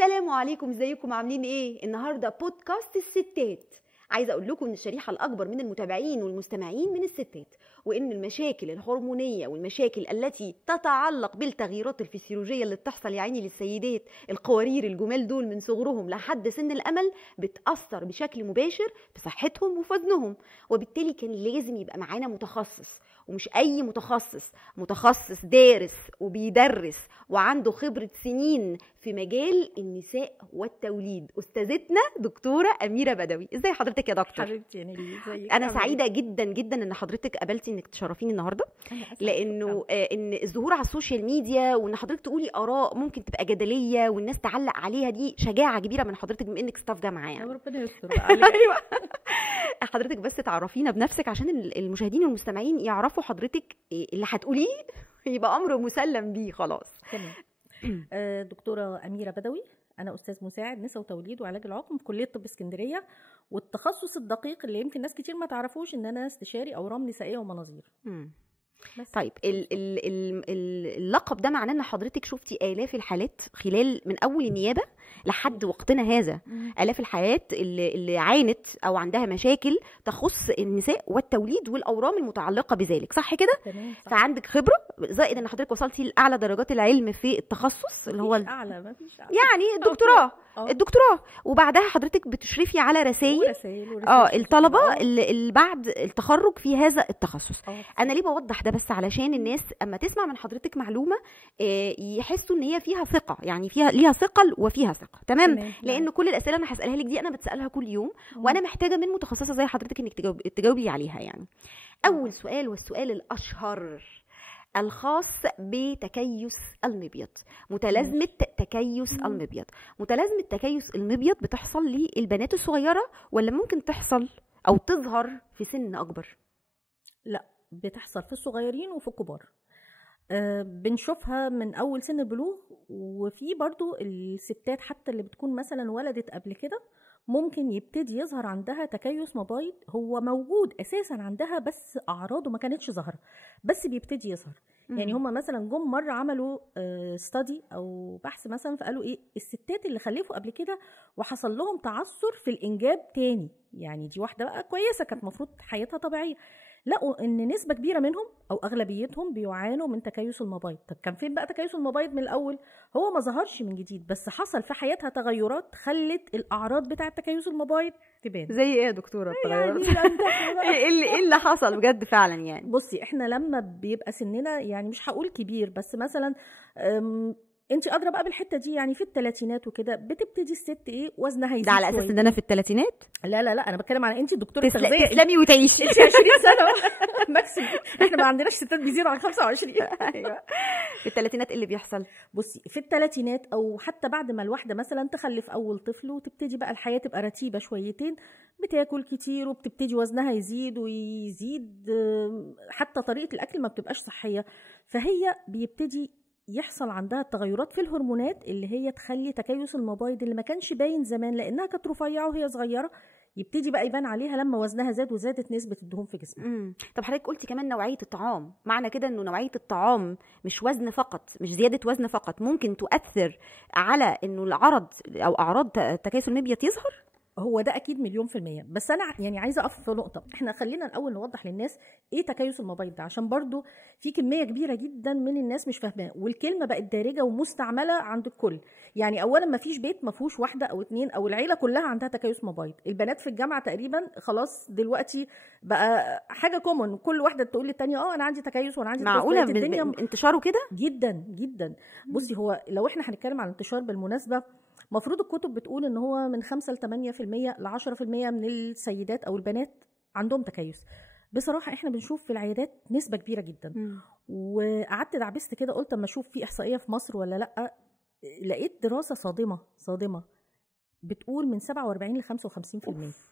السلام عليكم، ازيكم عاملين ايه؟ النهارده بودكاست الستات. عايزه اقول لكم ان الشريحه الاكبر من المتابعين والمستمعين من الستات، وان المشاكل الهرمونيه والمشاكل التي تتعلق بالتغييرات الفسيولوجيه اللي بتحصل يا عيني للسيدات القوارير الجمال دول من صغرهم لحد سن الامل بتاثر بشكل مباشر في صحتهم وفي وزنهم. وبالتالي كان لازم يبقى معانا متخصص، ومش اي متخصص دارس وبيدرس وعنده خبرة سنين في مجال النساء والتوليد. استاذتنا دكتورة أميرة بدوي. ازاي حضرتك يا دكتور؟ حبيبتي يا نيلي، ازيك؟ انا سعيدة جدا جدا ان حضرتك قبلتي انك تشرفيني النهارده، لانه ان الظهور على السوشيال ميديا وان حضرتك تقولي اراء ممكن تبقى جدلية والناس تعلق عليها، دي شجاعة كبيرة من حضرتك بما انك ستاف جامعة يعني. ربنا يستر عليك. ايوه. حضرتك بس تعرفينا بنفسك عشان المشاهدين والمستمعين يعرفوا حضرتك اللي هتقوليه يبقى امر مسلم بيه خلاص. تمام. دكتورة أميرة بدوي، أنا أستاذ مساعد نساء وتوليد وعلاج العقم في كلية طب اسكندرية، والتخصص الدقيق اللي يمكن ناس كتير ما تعرفوش إن أنا استشاري أورام نسائية ومناظير. طيب اللقب ده معناه ان حضرتك شفتي آلاف الحالات خلال من اول النيابه لحد وقتنا هذا، آلاف الحالات اللي عانت او عندها مشاكل تخص النساء والتوليد والاورام المتعلقه بذلك، صح كده؟ تمام. فعندك خبره، زائد ان حضرتك وصلتي لاعلى درجات العلم في التخصص اللي هو اعلى، ما فيش أعلى. يعني الدكتوراه، وبعدها حضرتك بتشرفي على رسائل الطلبه اللي بعد التخرج في هذا التخصص. انا ليه بوضح ده؟ بس علشان الناس اما تسمع من حضرتك معلومه يحسوا ان هي فيها ثقه، يعني فيها ليها ثقل وفيها ثقه. تمام. لان كل الاسئله اللي انا هسالها لك دي انا بتسالها كل يوم، وانا محتاجه من متخصصه زي حضرتك انك تجاوبي لي عليها يعني. اول سؤال والسؤال الاشهر الخاص بتكيس المبيض، متلازمه تكيس المبيض. متلازمه تكيس المبيض بتحصل للبنات الصغيره ولا ممكن تحصل او تظهر في سن اكبر؟ لا، بتحصل في الصغيرين وفي الكبار. بنشوفها من اول سن البلوغ، وفي برضو الستات حتى اللي بتكون مثلا ولدت قبل كده ممكن يبتدي يظهر عندها تكيس مبايض. هو موجود اساسا عندها بس اعراضه ما كانتش ظاهره، بس بيبتدي يظهر. يعني هم مثلا جم مره عملوا ستادي او بحث مثلا، فقالوا ايه الستات اللي خلفوا قبل كده وحصل لهم تعثر في الانجاب تاني، يعني دي واحده بقى كويسه كانت المفروض حياتها طبيعيه، لقوا ان نسبه كبيره منهم او اغلبيتهم بيعانوا من تكيس المبايض. طب كان فين بقى تكيس المبايض من الاول؟ هو ما ظهرش من جديد، بس حصل في حياتها تغيرات خلت الاعراض بتاعه تكيس المبايض تبان. زي ايه يا دكتوره التغيرات؟ يعني ايه اللي حصل بجد فعلا يعني؟ بصي، احنا لما بيبقى سننا يعني مش هقول كبير، بس مثلا انت ادرى بقى بالحته دي، يعني في الثلاثينات وكده بتبتدي الست ايه وزنها يزيد. ده على اساس ان انا في الثلاثينات؟ لا لا لا، انا بتكلم على انت دكتوره تغذيه، تسلمي وتعيشي. انت 20 سنه ماكسيم، احنا ما عندناش ستات بيزيدوا عن 25. ايوه. في الثلاثينات اللي بيحصل؟ بصي، في الثلاثينات او حتى بعد ما الواحده مثلا تخلف اول طفل وتبتدي بقى الحياه تبقى رتيبه شويتين، بتاكل كتير وبتبتدي وزنها يزيد ويزيد، حتى طريقه الاكل ما بتبقاش صحيه، فهي بيبتدي يحصل عندها التغيرات في الهرمونات اللي هي تخلي تكيس المبايض اللي ما كانش باين زمان لانها كانت رفيعه وهي صغيره يبتدي بقى يبان عليها لما وزنها زاد وزادت نسبه الدهون في جسمها. طب حضرتك قلتي كمان نوعيه الطعام، معنى كده انه نوعيه الطعام مش وزن فقط، مش زياده وزن فقط، ممكن تؤثر على انه العرض او اعراض تكيس المبيض يظهر؟ هو ده اكيد 100%، بس انا يعني عايزه اقف في نقطه. احنا خلينا الاول نوضح للناس ايه تكيس المبايض ده، عشان برضو في كميه كبيره جدا من الناس مش فاهماه، والكلمه بقت دارجه ومستعمله عند الكل. يعني اولا ما فيش بيت ما فيهوش واحده او اتنين او العيله كلها عندها تكيس مبايض. البنات في الجامعه تقريبا خلاص دلوقتي بقى حاجه كومن، كل واحده تقول للتانيه انا عندي تكيس وانا عندي تكيس. معقوله انتشاره كده؟ جدا جدا. بصي، هو لو احنا هنتكلم عن انتشار بالمناسبه، مفروض الكتب بتقول ان هو من 5 ل 8% ل 10% من السيدات او البنات عندهم تكيس. بصراحه احنا بنشوف في العيادات نسبه كبيره جدا. وقعدت دعبست كده قلت اما اشوف في احصائيه في مصر ولا لا، لقيت دراسه صادمه بتقول من 47 ل 55%.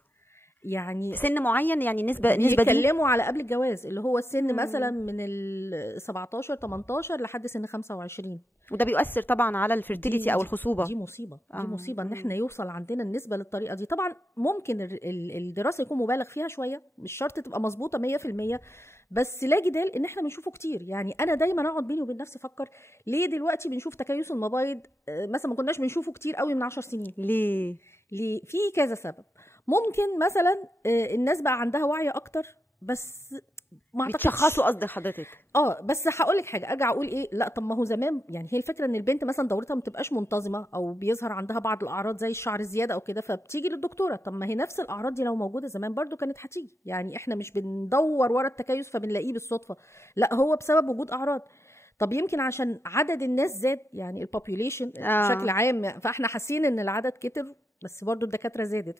يعني سن معين، يعني نسبه دي بيتكلموا على قبل الجواز اللي هو السن مثلا من ال 17 18 لحد سن 25، وده بيؤثر طبعا على الفيرتيليتي او الخصوبه. دي مصيبه دي مصيبه ان احنا يوصل عندنا النسبه للطريقه دي. طبعا ممكن الدراسه يكون مبالغ فيها شويه، مش شرط تبقى مظبوطه 100%، بس لا جدال ان احنا بنشوفه كتير. يعني انا دايما اقعد بيني وبين نفسي افكر ليه دلوقتي بنشوف تكيس المبايض مثلا ما كناش بنشوفه كتير قوي من 10 سنين. ليه في كذا سبب. ممكن مثلا الناس بقى عندها وعي اكتر، بس ما بتشخصوا قصد حضرتك. بس هقول لك حاجه، ارجع اقول ايه، لا طب ما هو زمان يعني هي الفكره ان البنت مثلا دورتها ما بتبقاش منتظمه او بيظهر عندها بعض الاعراض زي الشعر الزياده او كده، فبتيجي للدكتوره. طب ما هي نفس الاعراض دي لو موجوده زمان برضو كانت هتيجي. يعني احنا مش بندور ورا التكيس فبنلاقيه بالصدفه، لا هو بسبب وجود اعراض. طب يمكن عشان عدد الناس زاد، يعني البوبيوليشن بشكل عام، فاحنا حاسين ان العدد كتر، بس برضو الدكاتره زادت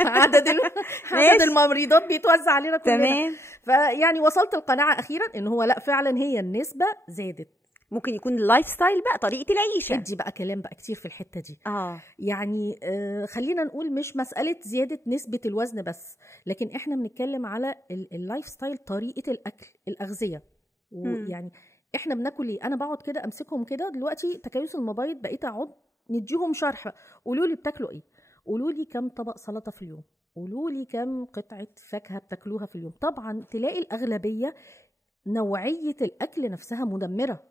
عدد الممرضات بيتوزع علينا كلنا. تمام. فيعني وصلت القناعه اخيرا ان هو لا فعلا هي النسبه زادت. ممكن يكون اللايف ستايل بقى، طريقه العيشه. دي بقى كلام بقى كتير في الحته دي. يعني خلينا نقول مش مساله زياده نسبه الوزن بس، لكن احنا بنتكلم على اللايف ستايل، طريقه الاكل، الاغذيه. ويعني احنا بناكل ايه؟ انا بقعد كده امسكهم كده دلوقتي تكيس المبايض، بقيت اقعد نديهم شرح، قولوا لي بتاكلوا ايه، قولوا لي كم طبق سلطه في اليوم، قولوا لي كم قطعه فاكهه بتاكلوها في اليوم. طبعا تلاقي الاغلبيه نوعيه الاكل نفسها مدمره.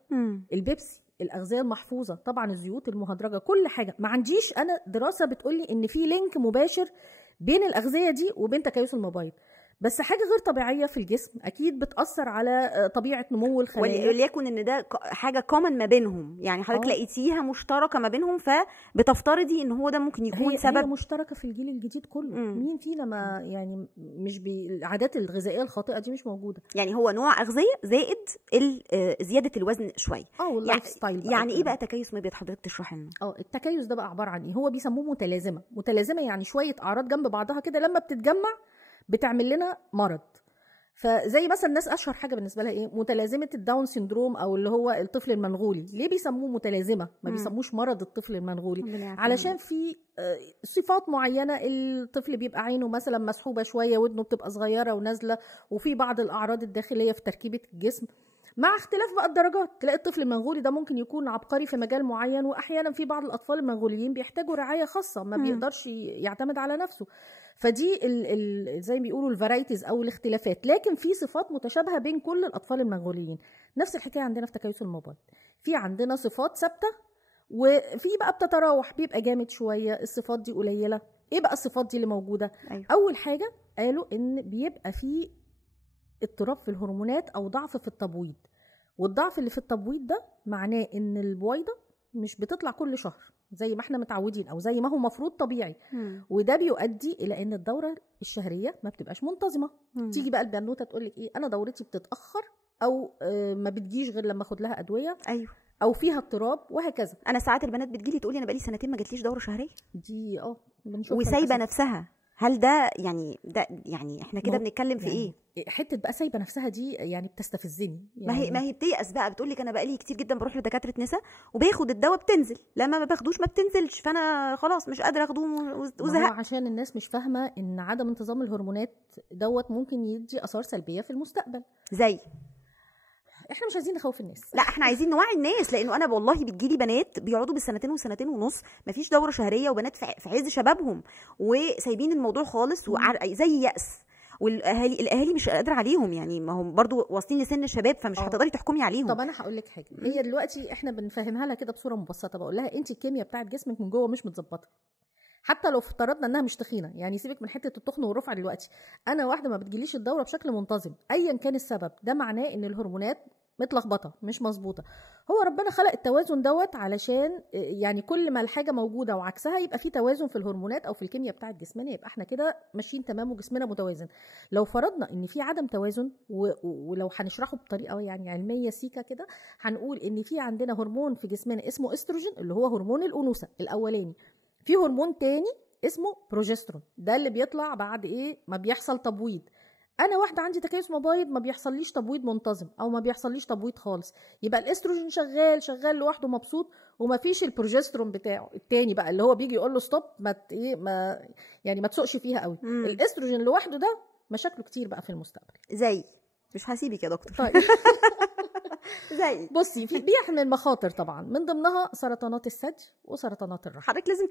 البيبسي، الاغذيه المحفوظه، طبعا الزيوت المهدرجه، كل حاجه. ما عنديش انا دراسه بتقولي ان في لينك مباشر بين الاغذيه دي وبين تكيس المبايض، بس حاجه غير طبيعيه في الجسم اكيد بتاثر على طبيعه نمو الخلايا. وليكن ان ده حاجه كومن ما بينهم، يعني حضرتك لقيتيها مشتركه ما بينهم، فبتفترضي ان هو ده ممكن يكون سبب. هي مشتركه في الجيل الجديد كله. مين فينا ما يعني مش العادات الغذائيه الخاطئه دي مش موجوده. يعني هو نوع اغذيه زائد زياده الوزن شويه. واللايف ستايل. يعني ايه بقى تكيس مبيض؟ حضرتك تشرحي لنا. التكيس ده بقى عباره عن ايه؟ هو بيسموه متلازمه، يعني شويه اعراض جنب بعضها كده لما بتتجمع بتعمل لنا مرض. فزي مثلا الناس اشهر حاجه بالنسبه لها ايه؟ متلازمه الداون سيندروم، او اللي هو الطفل المنغولي. ليه بيسموه متلازمه؟ ما بيسموش مرض الطفل المنغولي، علشان في صفات معينه. الطفل بيبقى عينه مثلا مسحوبه شويه، ودنه بتبقى صغيره ونازله، وفي بعض الاعراض الداخليه في تركيبه الجسم، مع اختلاف بقى الدرجات. تلاقي الطفل المنغولي ده ممكن يكون عبقري في مجال معين، واحيانا في بعض الاطفال المنغوليين بيحتاجوا رعايه خاصه، ما بيقدرش يعتمد على نفسه. فدي زي ما بيقولوا الفرايتيز او الاختلافات. لكن في صفات متشابهه بين كل الاطفال المنغوليين. نفس الحكايه عندنا في تكيس المبايض، في عندنا صفات ثابته، وفي بقى بتتراوح، بيبقى جامد شويه، الصفات دي قليله. ايه بقى الصفات دي اللي موجوده؟ أيوة. اول حاجه قالوا ان بيبقى في اضطراب في الهرمونات او ضعف في التبويض. والضعف اللي في التبويض ده معناه ان البويضه مش بتطلع كل شهر زي ما احنا متعودين، او زي ما هو مفروض طبيعي. وده بيؤدي الى ان الدوره الشهريه ما بتبقاش منتظمه. تيجي بقى البنوته تقول لك ايه، انا دورتي بتتاخر، او ما بتجيش غير لما اخد لها ادويه. ايوه. او فيها اضطراب، وهكذا. انا ساعات البنات بتجيلي تقول لي انا بقالي سنتين ما جاتليش دوره شهريه. دي وسايبه نفسها. هل ده يعني احنا كده بنتكلم في يعني ايه؟ حته بقى سايبه نفسها دي يعني بتستفزني. يعني ما هي بتيأس بقى، بتقول لك انا بقالي كتير جدا بروح لدكاتره نساء وباخد الدواء بتنزل، لما ما باخدوش ما بتنزلش، فانا خلاص مش قادره اخده وزهق. عشان الناس مش فاهمه ان عدم انتظام الهرمونات ممكن يدي اثار سلبيه في المستقبل. زي احنا مش عايزين نخوف الناس، لا احنا عايزين نوعي الناس. لانه انا والله بتجيلي بنات بيقعدوا بالسنتين وسنتين ونص مفيش دوره شهريه، وبنات في عز شبابهم وسايبين الموضوع خالص، زي يأس. والاهالي مش قادره عليهم، يعني ما هم برضو واصلين لسن الشباب، فمش هتقدري تحكمي عليهم. طب انا هقول لك حاجه، هي دلوقتي احنا بنفهمها لها كده بصوره مبسطه، بقول لها انت الكيمياء بتاعت جسمك من جوه مش متظبطه. حتى لو افترضنا انها مش تخينه، يعني سيبك من حته التخن والرفع دلوقتي، انا واحده ما بتجيليش الدوره بشكل منتظم ايا كان السبب، ده معناه ان الهرمونات متلخبطه مش مظبوطه. هو ربنا خلق التوازن علشان يعني كل ما الحاجه موجوده وعكسها يبقى في توازن في الهرمونات او في الكيمياء بتاعه جسمنا، يبقى احنا كده ماشيين تمام وجسمنا متوازن. لو فرضنا ان في عدم توازن، ولو هنشرحه بطريقه يعني علميه سيكه كده، هنقول ان في عندنا هرمون في جسمنا اسمه استروجين، اللي هو هرمون الانوثه الاولاني. في هرمون تاني اسمه بروجسترون، ده اللي بيطلع بعد ما بيحصل تبويض. انا واحده عندي تكيس مبايض ما بيحصليش تبويض منتظم، او ما بيحصليش تبويض خالص، يبقى الاستروجين شغال لوحده مبسوط، وما فيش البروجسترون بتاعه التاني بقى اللي هو بيجي يقول له ستوب، ما تسوقش فيها قوي. الاستروجين لوحده ده مشاكله كتير بقى في المستقبل. زي مش هسيبك يا دكتور. طيب زي بصي بيحمل مخاطر طبعا، من ضمنها سرطانات الثدي وسرطانات الرحم. حضرتك لازم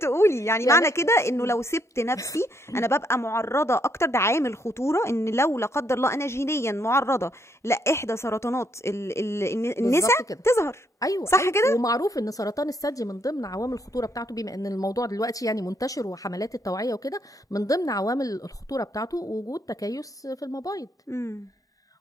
تقولي يعني معنى كده انه لو سبت نفسي انا ببقى معرضه اكتر. ده عامل خطوره ان لو لا قدر الله انا جينيا معرضه لاحدى سرطانات النساء تظهر. ايوه صح كده. ومعروف ان سرطان الثدي من ضمن عوامل الخطوره بتاعته، بما ان الموضوع دلوقتي يعني منتشر وحملات التوعيه وكده، من ضمن عوامل الخطوره بتاعته وجود تكيس في المبايض.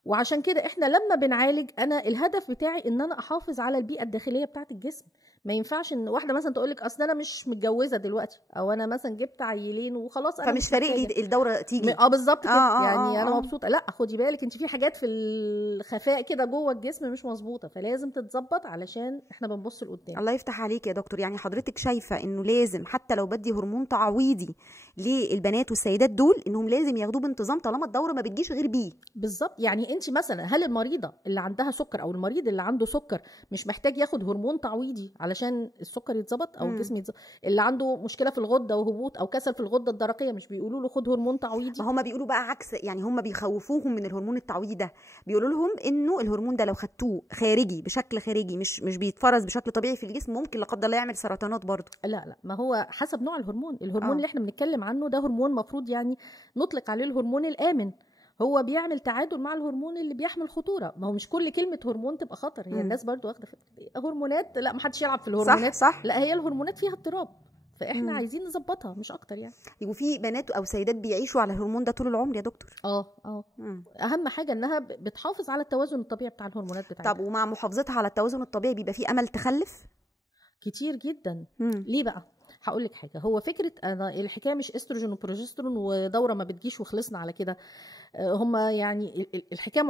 وعشان كده احنا لما بنعالج، انا الهدف بتاعي ان انا احافظ على البيئه الداخليه بتاعه الجسم. ما ينفعش ان واحده مثلا تقول لك اصل انا مش متجوزه دلوقتي، او انا مثلا جبت عيلين وخلاص انا فمش فارق لي الدوره تيجي. بالظبط كده. يعني انا مبسوطه. لا، خدي بالك انت في حاجات في الخفاء كده جوه الجسم مش مظبوطه، فلازم تتظبط علشان احنا بنبص لقدام. الله يفتح عليك يا دكتور. يعني حضرتك شايفه انه لازم حتى لو بدي هرمون تعويضي للبنات والسيدات دول انهم لازم ياخدوه بانتظام طالما الدوره ما بتجيش غير بيه. بالظبط. يعني انت مثلا هل المريضه اللي عندها سكر او المريض اللي عنده سكر مش محتاج ياخد هرمون تعويضي علشان السكر يتظبط او الجسم يتظبط؟ اللي عنده مشكله في الغده وهبوط او كسل في الغده الدرقيه مش بيقولوا له خد هرمون تعويضي؟ ما هم بيقولوا بقى عكس. يعني هم بيخوفوهم من الهرمون التعويضي ده، بيقولوا لهم انه الهرمون ده لو خدتوه خارجي بشكل خارجي مش بيتفرز بشكل طبيعي في الجسم ممكن لا قدر الله يعمل سرطانات برضه. لا، ما هو حسب نوع الهرمون. اللي احنا بنتكلم عنه ده هرمون مفروض يعني نطلق عليه الهرمون الآمن. هو بيعمل تعادل مع الهرمون اللي بيحمل خطوره. ما هو مش كل كلمه هرمون تبقى خطر. هي الناس برضو واخده هرمونات، لا ما حدش يلعب في الهرمونات. صح. لا، هي الهرمونات فيها اضطراب، فاحنا عايزين نظبطها مش اكتر يعني. وفي بنات او سيدات بيعيشوا على الهرمون ده طول العمر يا دكتور. اهم حاجه انها بتحافظ على التوازن الطبيعي بتاع الهرمونات بتاعتها. طب ومع محافظتها على التوازن الطبيعي بيبقى في امل تخلف كتير جدا. ليه بقى؟ هقول لك حاجه. هو فكره انا الحكايه مش استروجين وبروجسترون ودوره ما بتجيش وخلصنا على كده. هما يعني الحكايه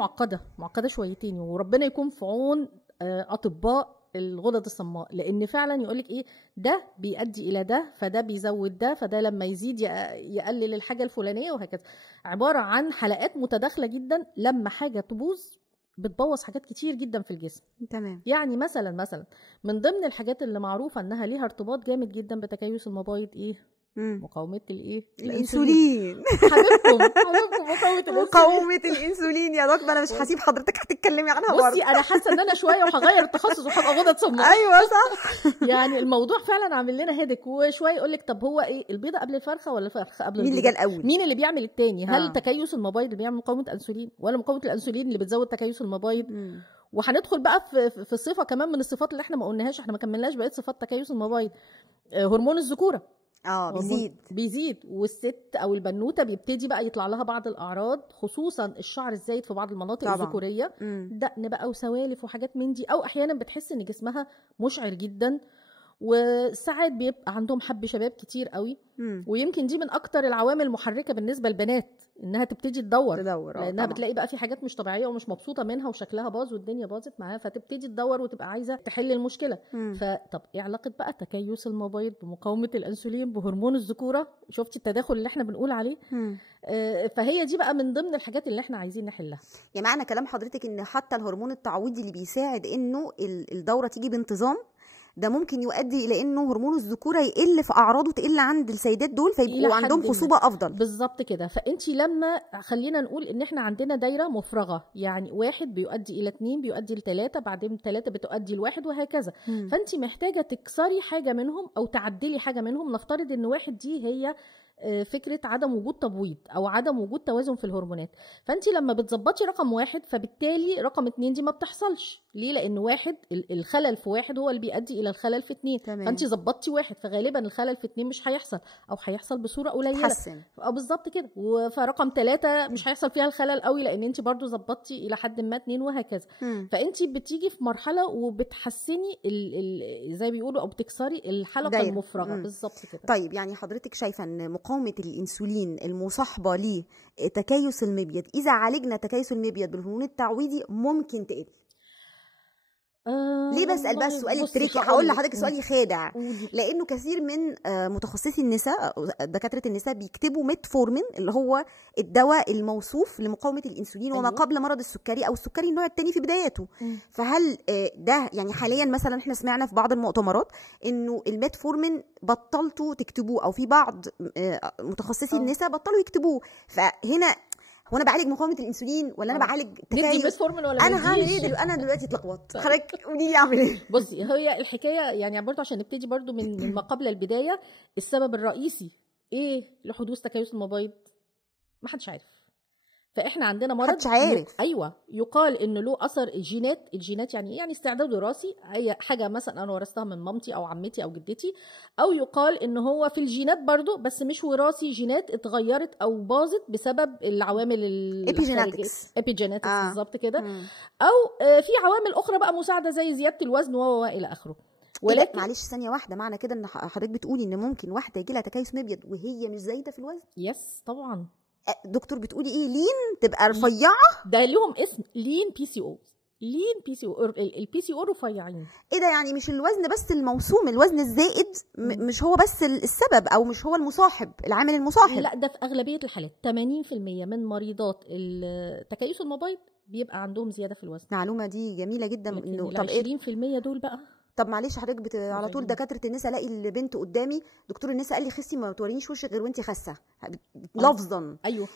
معقده شويتين، وربنا يكون في عون اطباء الغدد الصماء، لان فعلا يقول لك ايه ده بيؤدي الى ده، فده بيزود ده، فده لما يزيد يقلل الحاجه الفلانيه، وهكذا. عباره عن حلقات متداخله جدا. لما حاجه تبوظ بتبوظ حاجات كتير جدا في الجسم. تمام. يعني مثلا من ضمن الحاجات اللي معروفه انها ليها ارتباط جامد جدا بتكيس المبايض ايه؟ مقاومه الانسولين. حبيبكم مقاومه الانسولين يا دكتور. انا مش هسيب حضرتك هتتكلمي عنها برضه. بصي انا حاسه ان انا شويه وهغير التخصص وهبقى غدد صماء. ايوه صح. يعني الموضوع فعلا عامل لنا هيدك. وشويه يقول لك طب هو ايه البيضه قبل الفرخه ولا الفرخه قبل البيضه؟ مين اللي جه الاول؟ مين اللي بيعمل التاني؟ هل تكيس المبايض اللي بيعمل مقاومه انسولين، ولا مقاومه الانسولين اللي بتزود تكيس المبايض؟ وهندخل بقى في صفه كمان من الصفات اللي احنا ما قلناهاش، احنا ما كملناش بقيه صفات تكيس المبايض. هرمون الذكوره بيزيد والست او البنوته بيبتدي بقى يطلع لها بعض الاعراض، خصوصا الشعر الزايد في بعض المناطق الذكوريه، دقن بقى وسوالف وحاجات من دي، او احيانا بتحس ان جسمها مشعر جدا. وساعات بيبقى عندهم حب شباب كتير قوي. ويمكن دي من اكتر العوامل المحركه بالنسبه للبنات انها تبتدي تدور لانها بتلاقي بقى في حاجات مش طبيعيه ومش مبسوطه منها وشكلها باظ والدنيا باظت معاها، فتبتدي تدور وتبقى عايزه تحل المشكله. فطب ايه علاقه بقى تكيس المبايض بمقاومه الانسولين بهرمون الذكوره؟ شفتي التداخل اللي احنا بنقول عليه؟ فهي دي بقى من ضمن الحاجات اللي احنا عايزين نحلها. يعني معنى كلام حضرتك ان حتى الهرمون التعويضي اللي بيساعد انه الدوره تيجي بانتظام ده ممكن يؤدي الى انه هرمون الذكوره يقل في اعراضه، تقل عند السيدات دول، فيبقوا عندهم خصوبه افضل. بالظبط كده. فانت لما خلينا نقول ان احنا عندنا دايره مفرغه، يعني 1 بيؤدي الى 2 بيؤدي ل 3، بعدين 3 بتؤدي ل1 وهكذا. فانت محتاجه تكسري حاجه منهم او تعدلي حاجه منهم. نفترض ان 1 دي هي فكره عدم وجود تبويض او عدم وجود توازن في الهرمونات، فانت لما بتظبطي رقم 1 فبالتالي رقم 2 دي ما بتحصلش. ليه؟ لان 1 الخلل في 1 هو اللي بيؤدي الى الخلل في 2. فانت ظبطتي 1 فغالبا الخلل في 2 مش هيحصل او هيحصل بصوره قليله. بالظبط كده. فرقم 3 مش هيحصل فيها الخلل قوي لان انت برضو ظبطتي الى حد ما 2 وهكذا. فانت بتيجي في مرحله وبتحسني زي بيقولوا او بتكسري الحلقه المفرغه. بالظبط كده. طيب يعني حضرتك شايفه ان مقاومه الانسولين المصاحبه لتكيس المبيض اذا عالجنا تكيس المبيض بالهرمون التعويضي ممكن تقل؟ ليه بسأل بقى السؤال التريكي؟ هقول لحضرتك سؤال خادع، لانه كثير من متخصصي النساء دكاتره النساء بيكتبوا ميتفورمين اللي هو الدواء الموصوف لمقاومه الانسولين وما قبل مرض السكري او السكري النوع الثاني في بداياته. فهل ده يعني حاليا مثلا احنا سمعنا في بعض المؤتمرات انه الميتفورمين بطلتوا تكتبوه، او في بعض متخصصي النساء بطلوا يكتبوه، فهنا هو انا بعالج مقاومه الانسولين ولا انا بعالج تكيس؟ انا هعمل ايه انا دلوقتي اتلخبطت. حضرتك قولي لي اعمل ايه. بصي هي الحكايه يعني برضه عشان نبتدي برضه من ما قبل البدايه، السبب الرئيسي ايه لحدوث تكيس المبايض؟ ما حدش عارف. فاحنا عندنا مرض محدش عارف. ايوه، يقال انه له اثر الجينات يعني ايه؟ يعني استعداد وراثي، اي حاجه مثلا انا ورثتها من مامتي او عمتي او جدتي، او يقال ان هو في الجينات برضو بس مش وراثي، جينات اتغيرت او باظت بسبب العوامل الابيجينetics بالظبط كده. او في عوامل اخرى بقى مساعده زي زياده الوزن والى اخره. ولكن معلش ثانيه واحده، معنى كده ان حضرتك بتقولي ان ممكن واحده يجي لها تكيس مبيض وهي مش زايده في الوزن؟ يس طبعا. دكتور بتقولي ايه؟ لين تبقى رفيعه؟ ده ليهم اسم، لين بي سي او. لين بي سي او، البي سي او رفيعين. ايه ده؟ يعني مش الوزن بس الموسوم، الوزن الزائد مش هو بس السبب او مش هو المصاحب، العامل المصاحب؟ لا، ده في اغلبيه الحالات 80% من مريضات التكيس المبايض بيبقى عندهم زياده في الوزن. المعلومه دي جميله جدا. انه طب 20% دول بقى. طب معلش حضرتك على طول دكاتره النساء الاقي البنت قدامي دكتور النساء قال لي خسي ما تورينيش وشك غير وانت خاسه لفظا. ايوه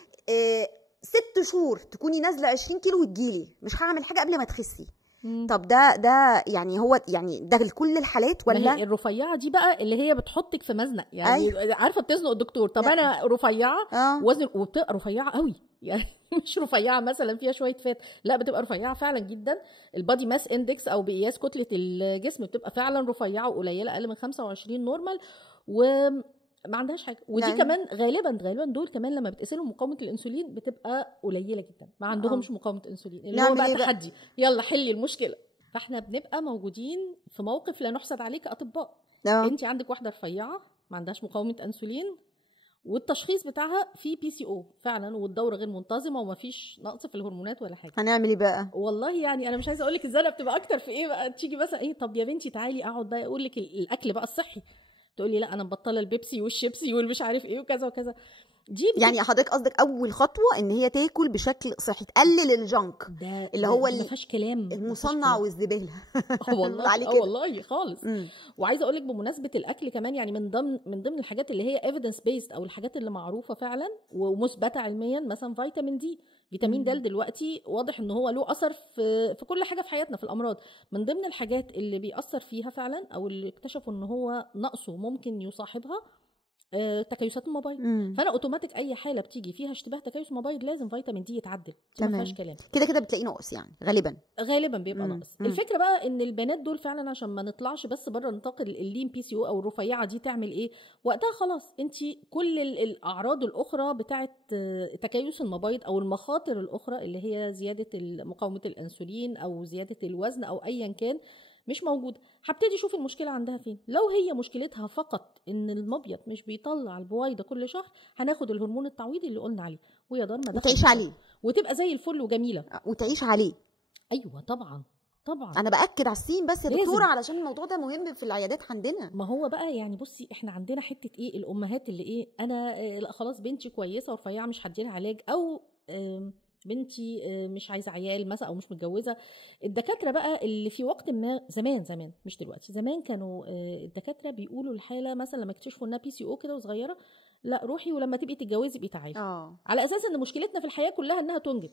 6 شهور تكوني نازله 20 كيلو وتجيلي مش هعمل حاجه قبل ما تخسي. طب ده يعني هو يعني ده لكل الحالات ولا؟ ما هي الرفيعه دي بقى اللي هي بتحطك في مزنق يعني. عارفه بتزنق الدكتور. طب انا رفيعه وزن وبتبقى رفيعه قوي يعني مش رفيعه مثلا فيها شويه فات، لا بتبقى رفيعه فعلا جدا. البادي ماس اندكس او بقياس كتله الجسم بتبقى فعلا رفيعه وقليله، اقل من 25 نورمال، وما عندهاش حاجه. ودي يعني كمان غالبا دول كمان لما بتقيس لهم مقاومه الانسولين بتبقى قليله جدا، ما عندهمش مقاومه انسولين، اللي هو بقى تحدي يلا حلي المشكله. فاحنا بنبقى موجودين في موقف لا نحسد عليه كاطباء. انت عندك واحده رفيعه ما عندهاش مقاومه انسولين، والتشخيص بتاعها في بي سي او فعلا، والدوره غير منتظمه ومفيش نقص في الهرمونات ولا حاجه. هنعمل ايه بقى؟ والله يعني انا مش عايزه اقول لك الزنقه بتبقى اكتر في ايه بقى. تيجي مثلا ايه، طب يا بنتي تعالي اقعد بقى اقول لك الاكل بقى الصحي، تقول لي لا انا مبطله البيبسي والشيبسي والمش عارف ايه وكذا وكذا. دي يعني حضرتك قصدك اول خطوه ان هي تاكل بشكل صحي، تقلل الجنك اللي هو ما فيهاش كلام المصنع والزباله. والله والله خالص. وعايزه اقول لك بمناسبه الاكل كمان، يعني من ضمن الحاجات اللي هي ايفيدنس بيست او الحاجات اللي معروفه فعلا ومثبته علميا، مثلا فيتامين دي. فيتامين د دلوقتي واضح ان هو له اثر في كل حاجه في حياتنا، في الامراض. من ضمن الحاجات اللي بيأثر فيها فعلا او اللي اكتشفوا ان هو نقصه ممكن يصاحبها تكيسات المبايض. فانا اوتوماتيك اي حاله بتيجي فيها اشتباه تكيس مبايض لازم فيتامين دي يتعدل، ما فيهاش كلام. كده بتلاقي نقص يعني غالبا بيبقى نقص. الفكره بقى ان البنات دول فعلا عشان ما نطلعش بس بره نطاق اللين بي سي او او الرفيعه دي، تعمل ايه وقتها؟ خلاص انت كل الاعراض الاخرى بتاعه تكيس المبايض او المخاطر الاخرى اللي هي زياده مقاومه الانسولين او زياده الوزن او ايا كان مش موجوده. هبتدي اشوف المشكله عندها فين. لو هي مشكلتها فقط ان المبيض مش بيطلع البويضه كل شهر، هناخد الهرمون التعويضي اللي قلنا عليه ويا دار ما وتعيش عليه وتبقى زي الفل وجميله وتعيش عليه. ايوه طبعا. انا باكد على السين بس يا دكتوره علشان الموضوع ده مهم في العيادات عندنا. ما هو بقى يعني بصي احنا عندنا حته ايه، الامهات اللي ايه، انا لا خلاص بنتي كويسه ورفيعه مش هديلها علاج، او بنتي مش عايزه عيال مثلا او مش متجوزه. الدكاتره بقى اللي في وقت ما زمان مش دلوقتي، زمان كانوا الدكاتره بيقولوا الحاله مثلا لما اكتشفوا انها بي سي او كده وصغيره، لا روحي ولما تبقي تتجوزي بقي تعالي. على اساس ان مشكلتنا في الحياه كلها انها تنجب.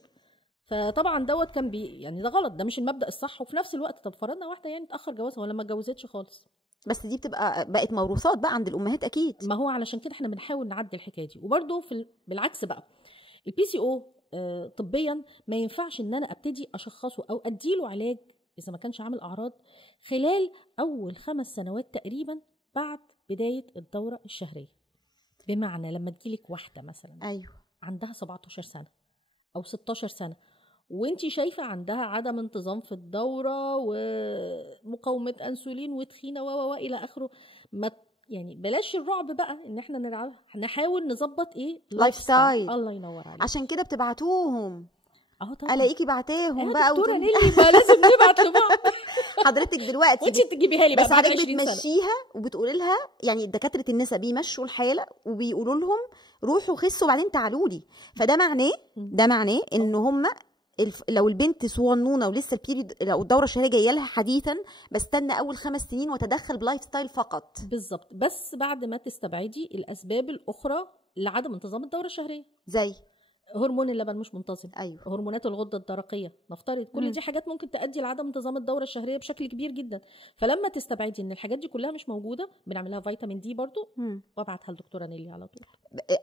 فطبعا دوت كان يعني ده غلط، ده مش المبدا الصح. وفي نفس الوقت طب فرضنا واحده يعني تاخر جوازها ولا ما اتجوزتش خالص، بس دي بقت موروثات بقى عند الامهات اكيد. ما هو علشان كده احنا بنحاول نعدل الحكايه دي. وبرده بالعكس بقى البي سي او طبيا ما ينفعش ان انا ابتدي اشخصه او اديله علاج اذا ما كانش عامل اعراض خلال اول 5 سنوات تقريبا بعد بدايه الدوره الشهريه. بمعنى لما تجيلك واحده مثلا عندها 17 سنه او 16 سنه وانتي شايفه عندها عدم انتظام في الدوره ومقاومه انسولين وتخينه والى اخره، ما يعني بلاش الرعب بقى ان احنا نلعبها، نحاول نظبط ايه لايف ستايل. الله ينور عليك. عشان كده بتبعتوهم طبعا. الاقيكي بعتاهم بقى دكتوره نيلي ما لازم نبعت لبعض. حضرتك دلوقتي وانتي تجيبيها لي بقى بس بعد حضرتك 20 سنه بتمشيها وبتقولي لها، يعني دكاتره النساء بيمشوا الحاله وبيقولوا لهم روحوا خسوا وبعدين تعالوا لي. فده معناه ان هم لو البنت صغنونه ولسه البيريد لو الدوره الشهريه جايه لها حديثا، بستنى اول 5 سنين واتدخل بلايف ستايل فقط. بالظبط، بس بعد ما تستبعدي الاسباب الاخرى لعدم انتظام الدوره الشهريه. زي هرمون اللبن مش منتظم، ايوه، هرمونات الغده الدرقيه، نفترض كل دي حاجات ممكن تؤدي لعدم انتظام الدوره الشهريه بشكل كبير جدا. فلما تستبعدي ان الحاجات دي كلها مش موجوده، بنعملها فيتامين دي برضو وابعتها لدكتوره نيلي على طول.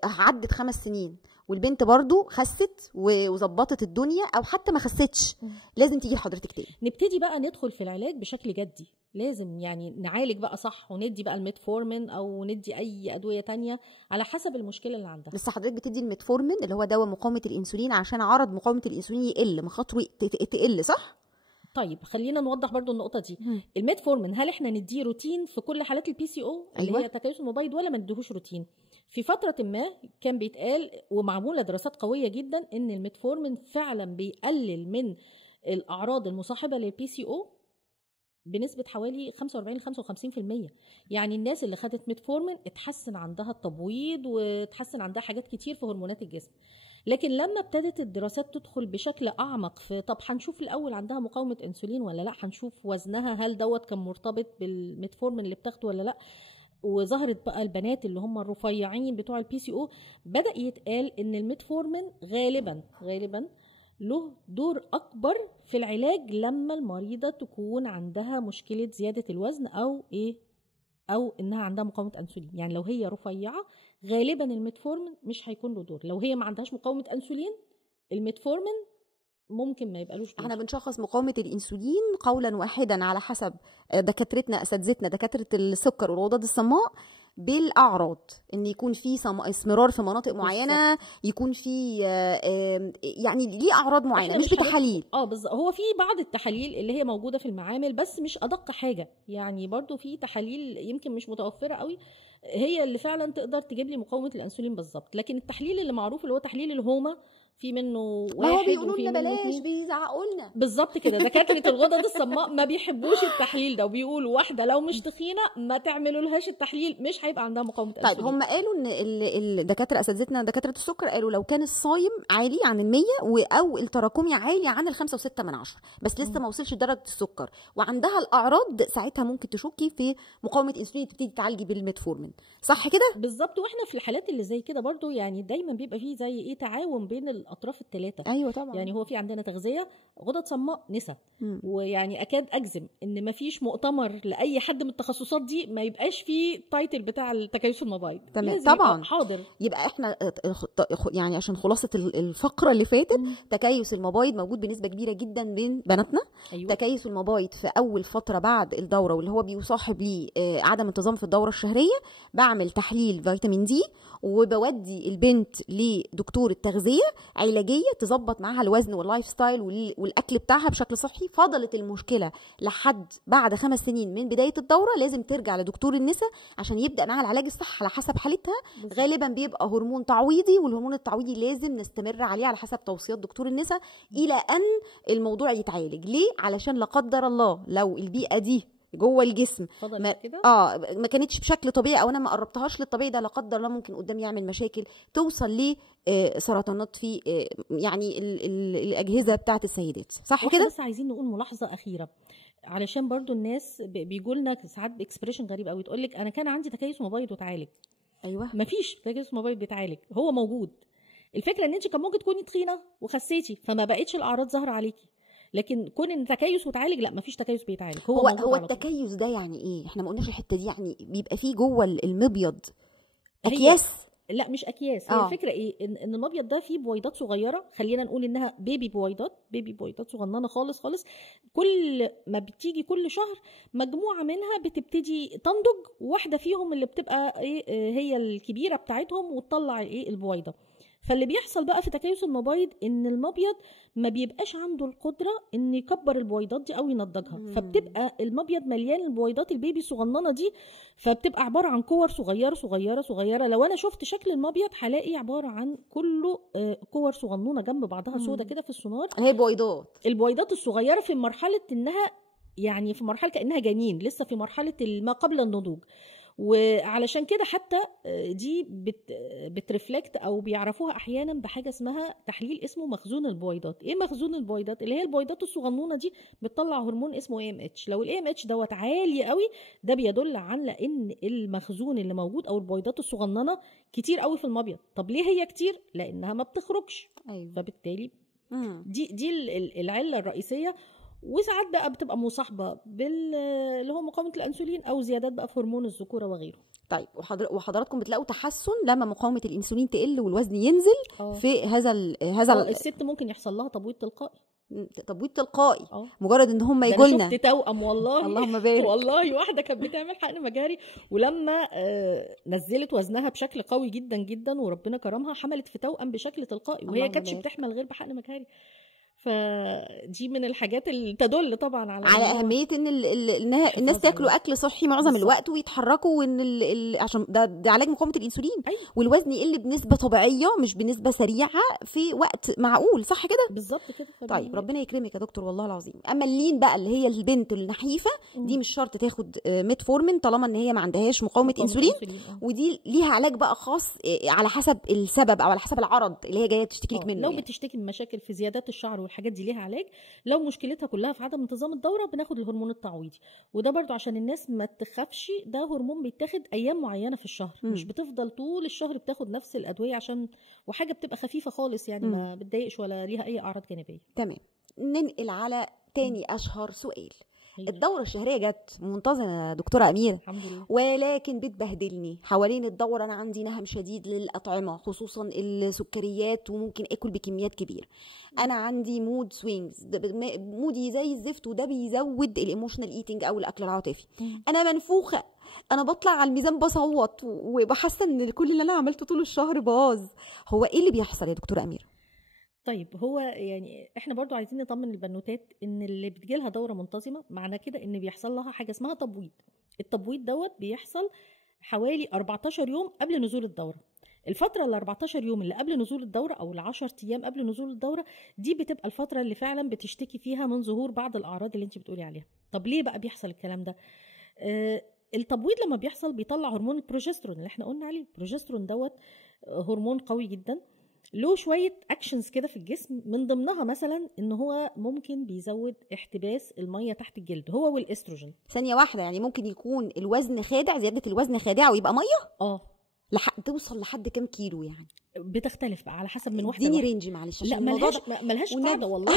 عدت 5 سنين والبنت برضو خست وظبطت الدنيا، او حتى ما خستش، لازم تيجي لحضرتك تاني. نبتدي بقى ندخل في العلاج بشكل جدي، لازم يعني نعالج بقى صح، وندي بقى الميتفورمين او ندي اي ادويه تانية على حسب المشكله اللي عندها. بس حضرتك بتدي الميتفورمين اللي هو دواء مقاومه الانسولين عشان عرض مقاومه الانسولين يقل، مخاطره تقل، صح؟ طيب خلينا نوضح برضو النقطه دي. الميتفورمين هل احنا نديه روتين في كل حالات البي سي او اللي هي تكيس المبيض، ولا ما نديهوش روتين؟ في فتره ما كان بيتقال ومعموله دراسات قويه جدا ان الميتفورمين فعلا بيقلل من الاعراض المصاحبه للبي سي او بنسبه حوالي 45 ل 55%. يعني الناس اللي خدت ميتفورمين اتحسن عندها التبويض واتحسن عندها حاجات كتير في هرمونات الجسم. لكن لما ابتدت الدراسات تدخل بشكل اعمق في طب هنشوف الاول عندها مقاومه انسولين ولا لا، هنشوف وزنها هل دوت كان مرتبط بالميتفورمين اللي بتاخده ولا لا، وظهرت بقى البنات اللي هم الرفيعين بتوع البي سي او، بدا يتقال ان الميتفورمين غالبا له دور اكبر في العلاج لما المريضه تكون عندها مشكله زياده الوزن او انها عندها مقاومه انسولين. يعني لو هي رفيعه غالبا الميتفورمين مش هيكون له دور، لو هي ما عندهاش مقاومه انسولين الميتفورمين ممكن ما يبقالوش دور. احنا بنشخص مقاومه الانسولين قولا واحدا على حسب دكاترتنا اساتذتنا دكاتره السكر والغدد الصماء بالاعراض، ان يكون في اسمرار في مناطق معينه، يكون في يعني ليه اعراض معينه مش بتحاليل. بالظبط، هو في بعض التحاليل اللي هي موجوده في المعامل بس مش ادق حاجه، يعني برضو في تحاليل يمكن مش متوفره قوي هي اللي فعلا تقدر تجيب لي مقاومه الانسولين بالظبط. لكن التحليل اللي معروف اللي هو تحليل الهوما في منه واحد، ما هو بيقولوا لنا بلاش، بيزعقوا لنا بالظبط كده. دكاتره الغدد الصماء ما بيحبوش التحليل ده، وبيقولوا واحده لو مش تخينه ما تعملوا لهاش التحليل، مش هيبقى عندها مقاومه انسولين. طيب هم قالوا ان الدكاتره اساتذتنا دكاتره السكر قالوا لو كان الصايم عالي عن ال100 او التراكمي عالي عن ال5.6 بس لسه ما وصلش درجه السكر وعندها الاعراض، ساعتها ممكن تشكي في مقاومه انسولين، تبتدي تعالجي بالميتفورمين، صح كده؟ بالظبط. واحنا في الحالات اللي زي كده برضو يعني دايما بيبقى فيه زي تعاون بين الاطراف الثلاثه. ايوه طبعا. يعني هو في عندنا تغذيه، غدد صماء، نسا، ويعني اكاد اجزم ان ما فيش مؤتمر لاي حد من التخصصات دي ما يبقاش فيه تايتل بتاع التكيس المبيض. تمام طبعا حاضر. يبقى احنا يعني عشان خلاصه الفقره اللي فاتت، تكيس المبيض موجود بنسبه كبيره جدا بين بناتنا. أيوة. تكيس المبيض في اول فتره بعد الدوره واللي هو بيصاحب ليه عدم انتظام في الدوره الشهريه، بعمل تحليل فيتامين دي وبودي البنت لدكتور التغذيه علاجيه تظبط معاها الوزن واللايف ستايل والاكل بتاعها بشكل صحي. فضلت المشكله لحد بعد 5 سنين من بدايه الدوره لازم ترجع لدكتور النساء عشان يبدا معاها العلاج الصحي على حسب حالتها. غالبا بيبقى هرمون تعويضي، والهرمون التعويضي لازم نستمر عليه على حسب توصيات دكتور النساء الى ان الموضوع يتعالج. ليه؟ علشان لا قدر الله لو البيئه دي جوه الجسم ما كانتش بشكل طبيعي او انا ما قربتهاش للطبيعي، ده لا قدر الله ممكن قدام يعمل مشاكل توصل لسرطانات في يعني الاجهزه بتاعه السيدات، صح كده؟ بس عايزين نقول ملاحظه اخيره علشان برضو الناس بيجوا لنا ساعات باكسبريشن غريب قوي، تقول لك انا كان عندي تكيس مبيض وتعالج. ايوه مفيش تكيس مبيض بيتعالج، هو موجود. الفكره ان انت كان ممكن تكوني تخينه وخسيتي فما بقتش الاعراض ظاهره عليكي، لكن كون ان تكيس وتعالج لا، مفيش تكيس بيتعالج. هو التكيس ده يعني ايه؟ احنا ما قلناش الحته دي. يعني بيبقى فيه جوه المبيض اكياس؟ لا مش اكياس. هي الفكره ايه؟ ان المبيض ده فيه بويضات صغيره، خلينا نقول انها بيبي بويضات صغننه خالص خالص. كل ما بتيجي كل شهر مجموعه منها بتبتدي تنضج، واحده فيهم اللي بتبقى هي الكبيره بتاعتهم وتطلع البويضه. فاللي بيحصل بقى في تكيس المبيض ان المبيض ما بيبقاش عنده القدره ان يكبر البويضات دي او ينضجها، فبتبقى المبيض مليان البويضات البيبي الصغننه دي، فبتبقى عباره عن كور صغيره صغيره صغيره. لو انا شفت شكل المبيض هلاقي عباره عن كله كور صغنونه جنب بعضها سودا كده في السونار، هي البويضات الصغيره في مرحله انها يعني في مرحله كانها جنين لسه في مرحله ما قبل النضوج. وعلشان كده حتى دي بترفلكت او بيعرفوها احيانا بحاجه اسمها تحليل اسمه مخزون البويضات. ايه مخزون البويضات؟ اللي هي البويضات الصغنونه دي بتطلع هرمون اسمه AMH. لو الAMH دوت عالي قوي ده بيدل على ان المخزون اللي موجود او البويضات الصغننه كتير قوي في المبيض. طب ليه هي كتير؟ لانها ما بتخرجش. أيوة. فبالتالي دي العله الرئيسيه. وساعات بقى بتبقى مصاحبه اللي هو مقاومه الانسولين او زيادات بقى في هرمون الذكوره وغيره. طيب وحضراتكم بتلاقوا تحسن لما مقاومه الانسولين تقل والوزن ينزل في هذا الست ممكن يحصل لها تبويض تلقائي. تبويض تلقائي مجرد ان هم يجوا لنا. انا شفت توأم والله اللهم بارك. والله واحده كانت بتعمل حقن مجاري ولما نزلت وزنها بشكل قوي جدا جدا وربنا كرمها حملت في توأم بشكل تلقائي وهي كانتش بتحمل غير بحقن مجاري. فدي من الحاجات اللي تدل طبعا على اهميه ان الناس تاكلوا اكل صحي معظم الوقت ويتحركوا، وان عشان ده علاج مقاومه الانسولين. أيوة. والوزن يقل بنسبه طبيعيه مش بنسبه سريعه في وقت معقول، صح كده؟ بالظبط كده. طيب ربنا يكرمك يا دكتور والله العظيم. اما اللين بقى اللي هي البنت النحيفه دي مش شرط تاخد ميتفورمين طالما ان هي ما عندهاش مقاومه انسولين. ودي ليها علاج بقى خاص على حسب السبب او على حسب العرض اللي هي جايه تشتكي لك منه. لو بتشتكي من مشاكل في زيادات الشعر والحاجات دي ليها علاج. لو مشكلتها كلها في عدم انتظام الدوره بناخد الهرمون التعويضي، وده برضو عشان الناس ما تخافش، ده هرمون بيتاخد ايام معينه في الشهر. مش بتفضل طول الشهر بتاخد نفس الادويه، عشان وحاجه بتبقى خفيفه خالص يعني ما بتضايقش ولا ليها اي اعراض جانبيه. تمام. ننقل على تاني اشهر سؤال. الدورة الشهرية جت منتظمة يا دكتورة أميرة الحمد لله، ولكن بتبهدلني حوالين الدورة. أنا عندي نهم شديد للأطعمة خصوصا السكريات وممكن أكل بكميات كبيرة. أنا عندي مود سوينجز، مودي زي الزفت، وده بيزود الإيموشنال إيتينج أو الأكل العاطفي. أنا منفوخة، أنا بطلع على الميزان بصوت وبحس إن كل اللي أنا عملته طول الشهر باظ. هو إيه اللي بيحصل يا دكتورة أميرة؟ طيب هو يعني احنا برضو عايزين نطمن البنوتات ان اللي بتجيلها دورة منتظمة معنى كده ان بيحصل لها حاجة اسمها تبويض. التبويض دوت بيحصل حوالي 14 يوم قبل نزول الدورة. الفترة ال 14 يوم اللي قبل نزول الدورة او ال 10 ايام قبل نزول الدورة دي بتبقى الفترة اللي فعلا بتشتكي فيها من ظهور بعض الاعراض اللي انت بتقولي عليها. طب ليه بقى بيحصل الكلام ده؟ التبويض لما بيحصل بيطلع هرمون البروجسترون اللي احنا قلنا عليه. البروجسترون دوت هرمون قوي جدا، له شوية اكشنز كده في الجسم، من ضمنها مثلا ان هو ممكن بيزود احتباس المية تحت الجلد هو والاستروجين. ثانية واحدة، يعني ممكن يكون الوزن خادع، زيادة الوزن خادعة ويبقى مية؟ توصل لحد كام كيلو يعني؟ بتختلف بقى على حسب من واحده اديني رينج معلش. لا ملهاش قاعده والله.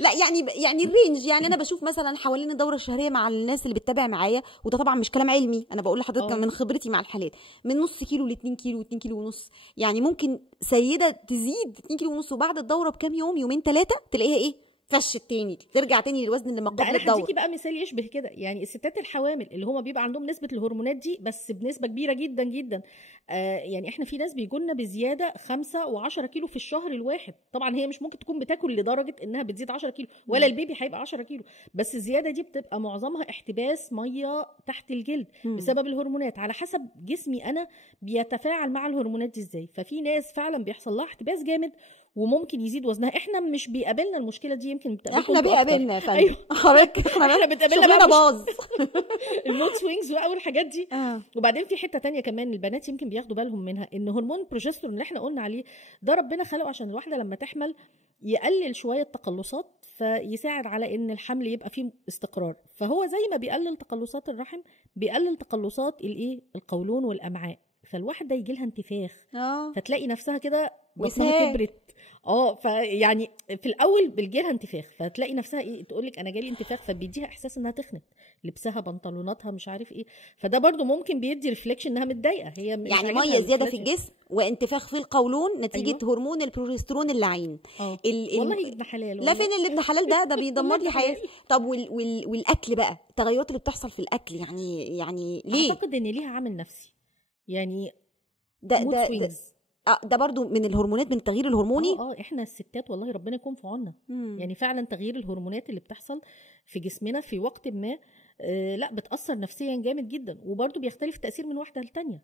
لا يعني الرينج، يعني انا بشوف مثلا حوالين الدوره الشهريه مع الناس اللي بتتابع معايا، وده طبعا مش كلام علمي، انا بقول لحضرتك من خبرتي مع الحالات، من نص كيلو ل 2 كيلو 2 كيلو ونص. يعني ممكن سيده تزيد 2 كيلو ونص وبعد الدوره بكام يوم، يومين 3 تلاقيها ايه، فشت تاني، ترجع تاني للوزن اللي ما قبل الدوره. انا هديكي بقى مثال يشبه كده. يعني الستات الحوامل اللي هم بيبقى عندهم نسبه الهرمونات دي بس بنسبه كبيره جدا جدا، يعني احنا في ناس بيجولنا بزياده 5 و10 كيلو في الشهر الواحد. طبعا هي مش ممكن تكون بتاكل لدرجه انها بتزيد 10 كيلو ولا البيبي هيبقى 10 كيلو، بس الزياده دي بتبقى معظمها احتباس ميه تحت الجلد بسبب الهرمونات. على حسب جسمي انا بيتفاعل مع الهرمونات دي ازاي. ففي ناس فعلا بيحصل لها احتباس جامد وممكن يزيد وزنها. احنا مش بيقابلنا المشكله دي، يمكن احنا بيقابلنا يا فندم. ايوه احنا بتقابلنا باظ المود سوينجز بقى والحاجات دي. وبعدين في حته تانية كمان البنات يمكن بياخدوا بالهم منها، ان هرمون البروجسترون اللي احنا قلنا عليه ده ربنا خلقه عشان الواحده لما تحمل يقلل شويه تقلصات، فيساعد على ان الحمل يبقى فيه استقرار. فهو زي ما بيقلل تقلصات الرحم بيقلل تقلصات القولون والامعاء. فالواحده يجي لها انتفاخ فتلاقي نفسها كده بطنها كبرت. فيعني في الاول بيجيلها انتفاخ فتلاقي نفسها ايه، تقول لك انا جالي انتفاخ، فبيديها احساس انها تخنت، لبسها بنطلوناتها مش عارف ايه. فده برضو ممكن بيدي ريفليكشن انها متضايقه، هي يعني ميه زياده في الجسم وانتفاخ في القولون نتيجه هرمون البروجسترون اللعين. والله ابن حلال. لا فين اللي ابن حلال ده بيدمر لي حياتي. طب والاكل بقى، التغيرات اللي بتحصل في الاكل يعني ليه؟ اعتقد ان ليها عامل نفسي، يعني ده برضو من الهرمونات، من التغيير الهرموني. احنا الستات والله ربنا يكون في عوننا. يعني فعلا تغيير الهرمونات اللي بتحصل في جسمنا في وقت ما لا بتاثر نفسيا جامد جدا، وبرده بيختلف التاثير من واحده للتانيه.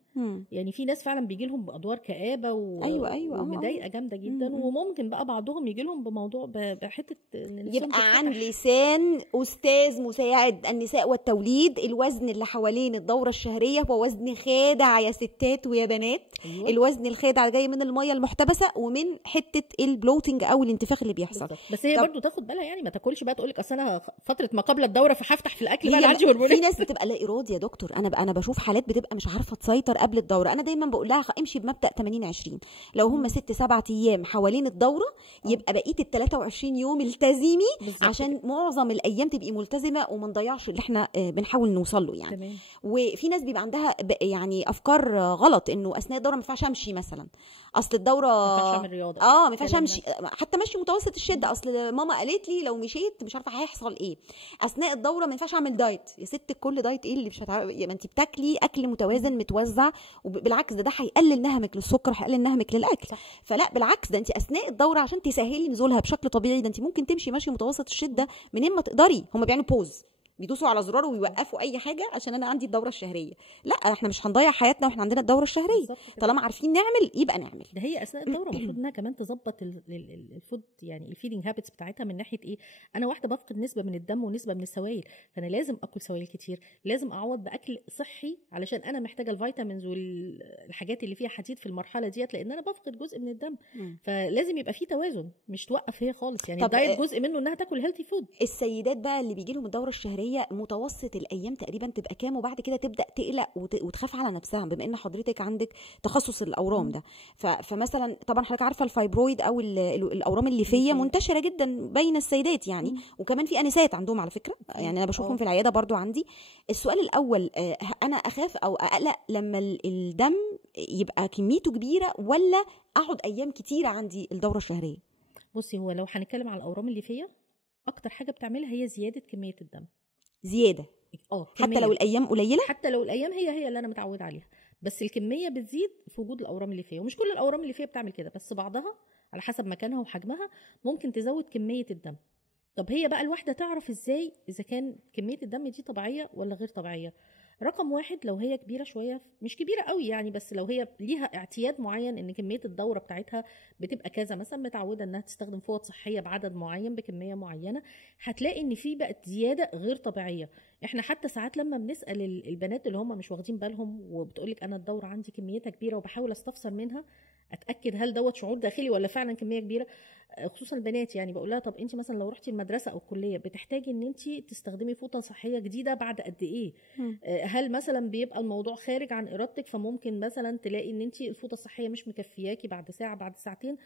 يعني في ناس فعلا بيجي لهم بادوار كآبه أيوة ومضايقه جامده جدا. وممكن بقى بعضهم يجي لهم بموضوع بحته يبقى عن لسان استاذ مساعد النساء والتوليد: الوزن اللي حوالين الدوره الشهريه هو وزن خادع يا ستات ويا بنات. أيوة. الوزن الخادع جاي من الميه المحتبسه ومن حته البلوتنج او الانتفاخ اللي بيحصل بالضبط. بس هي برضو تاخد بالها، يعني ما تاكلش بقى تقول لك اصل انا فتره ما قبل الدوره فهفتح في الاكل بقى عندي هرمونات. في ناس بتبقى لا ارادي يا دكتور. انا بشوف حالات بتبقى مش عارفه تسيطر قبل الدوره. انا دايما بقول لها امشي بمبدا 80-20. لو هم 6-7 ايام حوالين الدوره يبقى بقيه ال 23 يوم التزمي عشان معظم الايام تبقي ملتزمه وما نضيعش اللي احنا بنحاول نوصل له يعني. تمام. وفي ناس بيبقى عندها يعني افكار غلط انه اثناء الدوره ما ينفعش امشي مثلا، اصل الدوره ما ينفعش اعمل رياضه، ما ينفعش امشي حتى مشي متوسط الشده، اصل ماما قالت لي لو مشيت مش عارفه هيحصل ايه. اثناء الدوره ما ينفعش اعمل دايت. يا ست كل دايت ايه اللي مش ما انت بتاكلي اكل متوازن متوزع، وبالعكس ده هيقلل نهمك للسكر، هيقلل نهمك للاكل. صح. فلا بالعكس، ده انت اثناء الدوره عشان تسهلي نزولها بشكل طبيعي ده انت ممكن تمشي مشي متوسط الشده منين ما تقدري. هم بيعملوا بوز، بيدوسوا على زرار ويوقفوا اي حاجه عشان انا عندي الدوره الشهريه. لا احنا مش هنضيع حياتنا واحنا عندنا الدوره الشهريه، طالما عارفين نعمل يبقى نعمل. ده هي اثناء الدوره المفروض انها كمان تظبط الفود، يعني الفيدنج هابتس بتاعتها من ناحيه ايه. انا واحده بفقد نسبه من الدم ونسبه من السوائل، فانا لازم اكل سوائل كتير، لازم اعوض باكل صحي علشان انا محتاجه الفيتامينز والحاجات اللي فيها حديد في المرحله ديت، لان انا بفقد جزء من الدم. فلازم يبقى في توازن، مش توقف هي خالص. يعني الدايت جزء منه انها تاكل هيلثي فود. السيدات بقى اللي بيجي لهم الدوره الشهريه متوسط الايام تقريبا تبقى كام، وبعد كده تبدا تقلق وتخاف على نفسها، بما ان حضرتك عندك تخصص الاورام ده. فمثلا طبعا حضرتك عارفه الفايبرويد او الاورام الليفيه منتشره جدا بين السيدات يعني. وكمان في انسات عندهم على فكره، يعني انا بشوفهم في العياده برضو عندي. السؤال الاول، انا اخاف او اقلق لما الدم يبقى كميته كبيره، ولا اقعد ايام كتيره عندي الدوره الشهريه؟ بصي، هو لو هنتكلم على الاورام الليفيه اكتر حاجه بتعملها هي زياده كميه الدم. زياده حتى لو الايام قليله، حتى لو الايام هي اللي انا متعوده عليها، بس الكميه بتزيد في وجود الاورام الليفيه. ومش كل الاورام الليفيه بتعمل كده، بس بعضها على حسب مكانها وحجمها ممكن تزود كميه الدم. طب هي بقى الواحده تعرف ازاي اذا كان كميه الدم دي طبيعيه ولا غير طبيعيه؟ رقم واحد، لو هي كبيره شويه، مش كبيره قوي يعني، بس لو هي ليها اعتياد معين ان كميه الدوره بتاعتها بتبقى كذا، مثلا متعوده انها تستخدم فوط صحيه بعدد معين بكميه معينه، هتلاقي ان في بقت زياده غير طبيعيه. احنا حتى ساعات لما بنسال البنات اللي هم مش واخدين بالهم وبتقولك انا الدوره عندي كميتها كبيره، وبحاول استفسر منها اتاكد هل دوت شعور داخلي ولا فعلا كميه كبيره، خصوصا البنات. يعني بقول لها طب انت مثلا لو رحتي المدرسه او الكليه بتحتاجي ان انت تستخدمي فوطه صحيه جديده بعد قد ايه؟ هل مثلا بيبقى الموضوع خارج عن ارادتك، فممكن مثلا تلاقي ان انت الفوطه الصحيه مش مكفياكي بعد ساعه بعد ساعتين.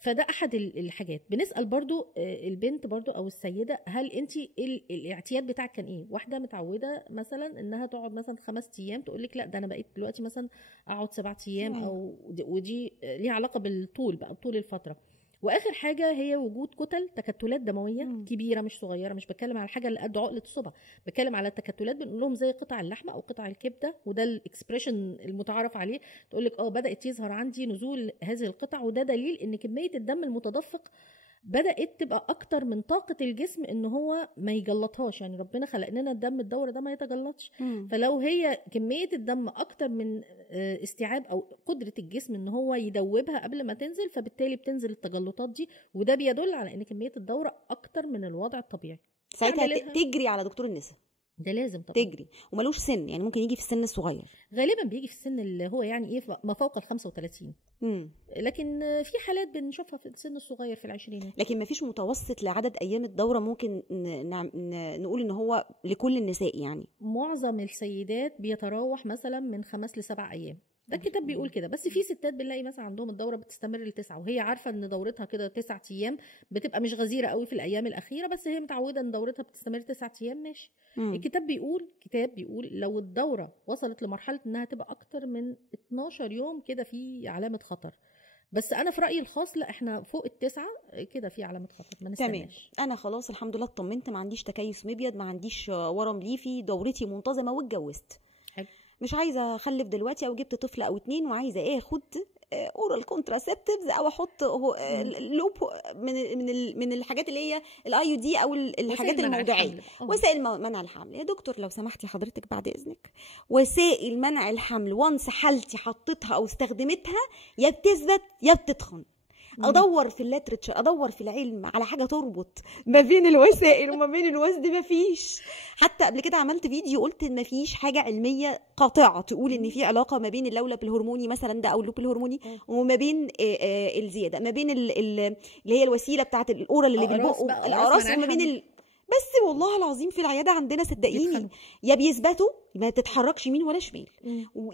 فده احد الحاجات. بنسال برضو البنت برضو او السيده، هل انت الاعتياد بتاعك كان ايه؟ واحده متعوده مثلا انها تقعد مثلا 5 ايام تقول لك لا ده انا بقيت دلوقتي مثلا اقعد 7 ايام، او ودي ليها علاقه بالطول بقى، طول الفتره. واخر حاجه هي وجود تكتلات دمويه كبيره مش صغيره. مش بتكلم على حاجه اللي قد عقله الصبع، بتكلم على التكتلات بنقول لهم زي قطع اللحمه او قطع الكبده، وده الاكسبريشن المتعارف عليه. تقول لك بدات يظهر عندي نزول هذه القطع، وده دليل ان كميه الدم المتدفق بدات تبقى اكتر من طاقه الجسم ان هو ما يجلطهاش. يعني ربنا خلق لنا الدم الدوره ده ما يتجلطش. فلو هي كميه الدم اكتر من استيعاب او قدره الجسم ان هو يدوبها قبل ما تنزل، فبالتالي بتنزل التجلطات دي، وده بيدل على ان كميه الدوره اكتر من الوضع الطبيعي. ساعتها تجري على دكتور النساء، ده لازم طبعا تجري. وملوش سن، يعني ممكن يجي في السن الصغير، غالبا بيجي في السن اللي هو يعني ايه ما فوق 35. لكن في حالات بنشوفها في السن الصغير في العشرينات. لكن ما فيش متوسط لعدد ايام الدوره ممكن نقول ان هو لكل النساء؟ يعني معظم السيدات بيتراوح مثلا من 5 ل7 ايام، ده الكتاب بيقول كده. بس في ستات بنلاقي مثلا عندهم الدوره بتستمر ل9، وهي عارفه ان دورتها كده 9 ايام، بتبقى مش غزيره قوي في الايام الاخيره، بس هي متعوده ان دورتها بتستمر 9 ايام، ماشي. الكتاب بيقول لو الدوره وصلت لمرحله انها تبقى اكتر من 12 يوم كده في علامه خطر. بس انا في رايي الخاص لا، احنا فوق ال9 كده في علامه خطر، ما نستناش. انا خلاص الحمد لله اطمنت، ما عنديش تكيس مبيض، ما عنديش ورم ليفي، دورتي منتظمه واتجوزت. مش عايزه اخلف دلوقتي، او جبت طفل او 2 وعايزه اخد اورال كونتراسبتيفز او احط لوب من الحاجات اللي هي الاي يو دي او الحاجات الموضعيه، وسائل منع الحمل. يا دكتور لو سمحتي حضرتك بعد اذنك، وسائل منع الحمل وانس حالتي حطيتها او استخدمتها يا بتثبت يا بتتخن. ادور في الليترتشر، ادور في العلم على حاجه تربط ما بين الوسائل وما بين الوزن، مفيش. حتى قبل كده عملت فيديو قلت ان مفيش حاجه علميه قاطعه تقول ان في علاقه ما بين اللولب الهرموني مثلا ده او اللوب الهرموني وما بين الزياده، ما بين اللي هي الوسيله بتاعه الاورال اللي بالبق الاقراص، وما بين بس والله العظيم في العياده عندنا صدقيني يا بيثبتوا ما تتحركش يمين ولا شمال،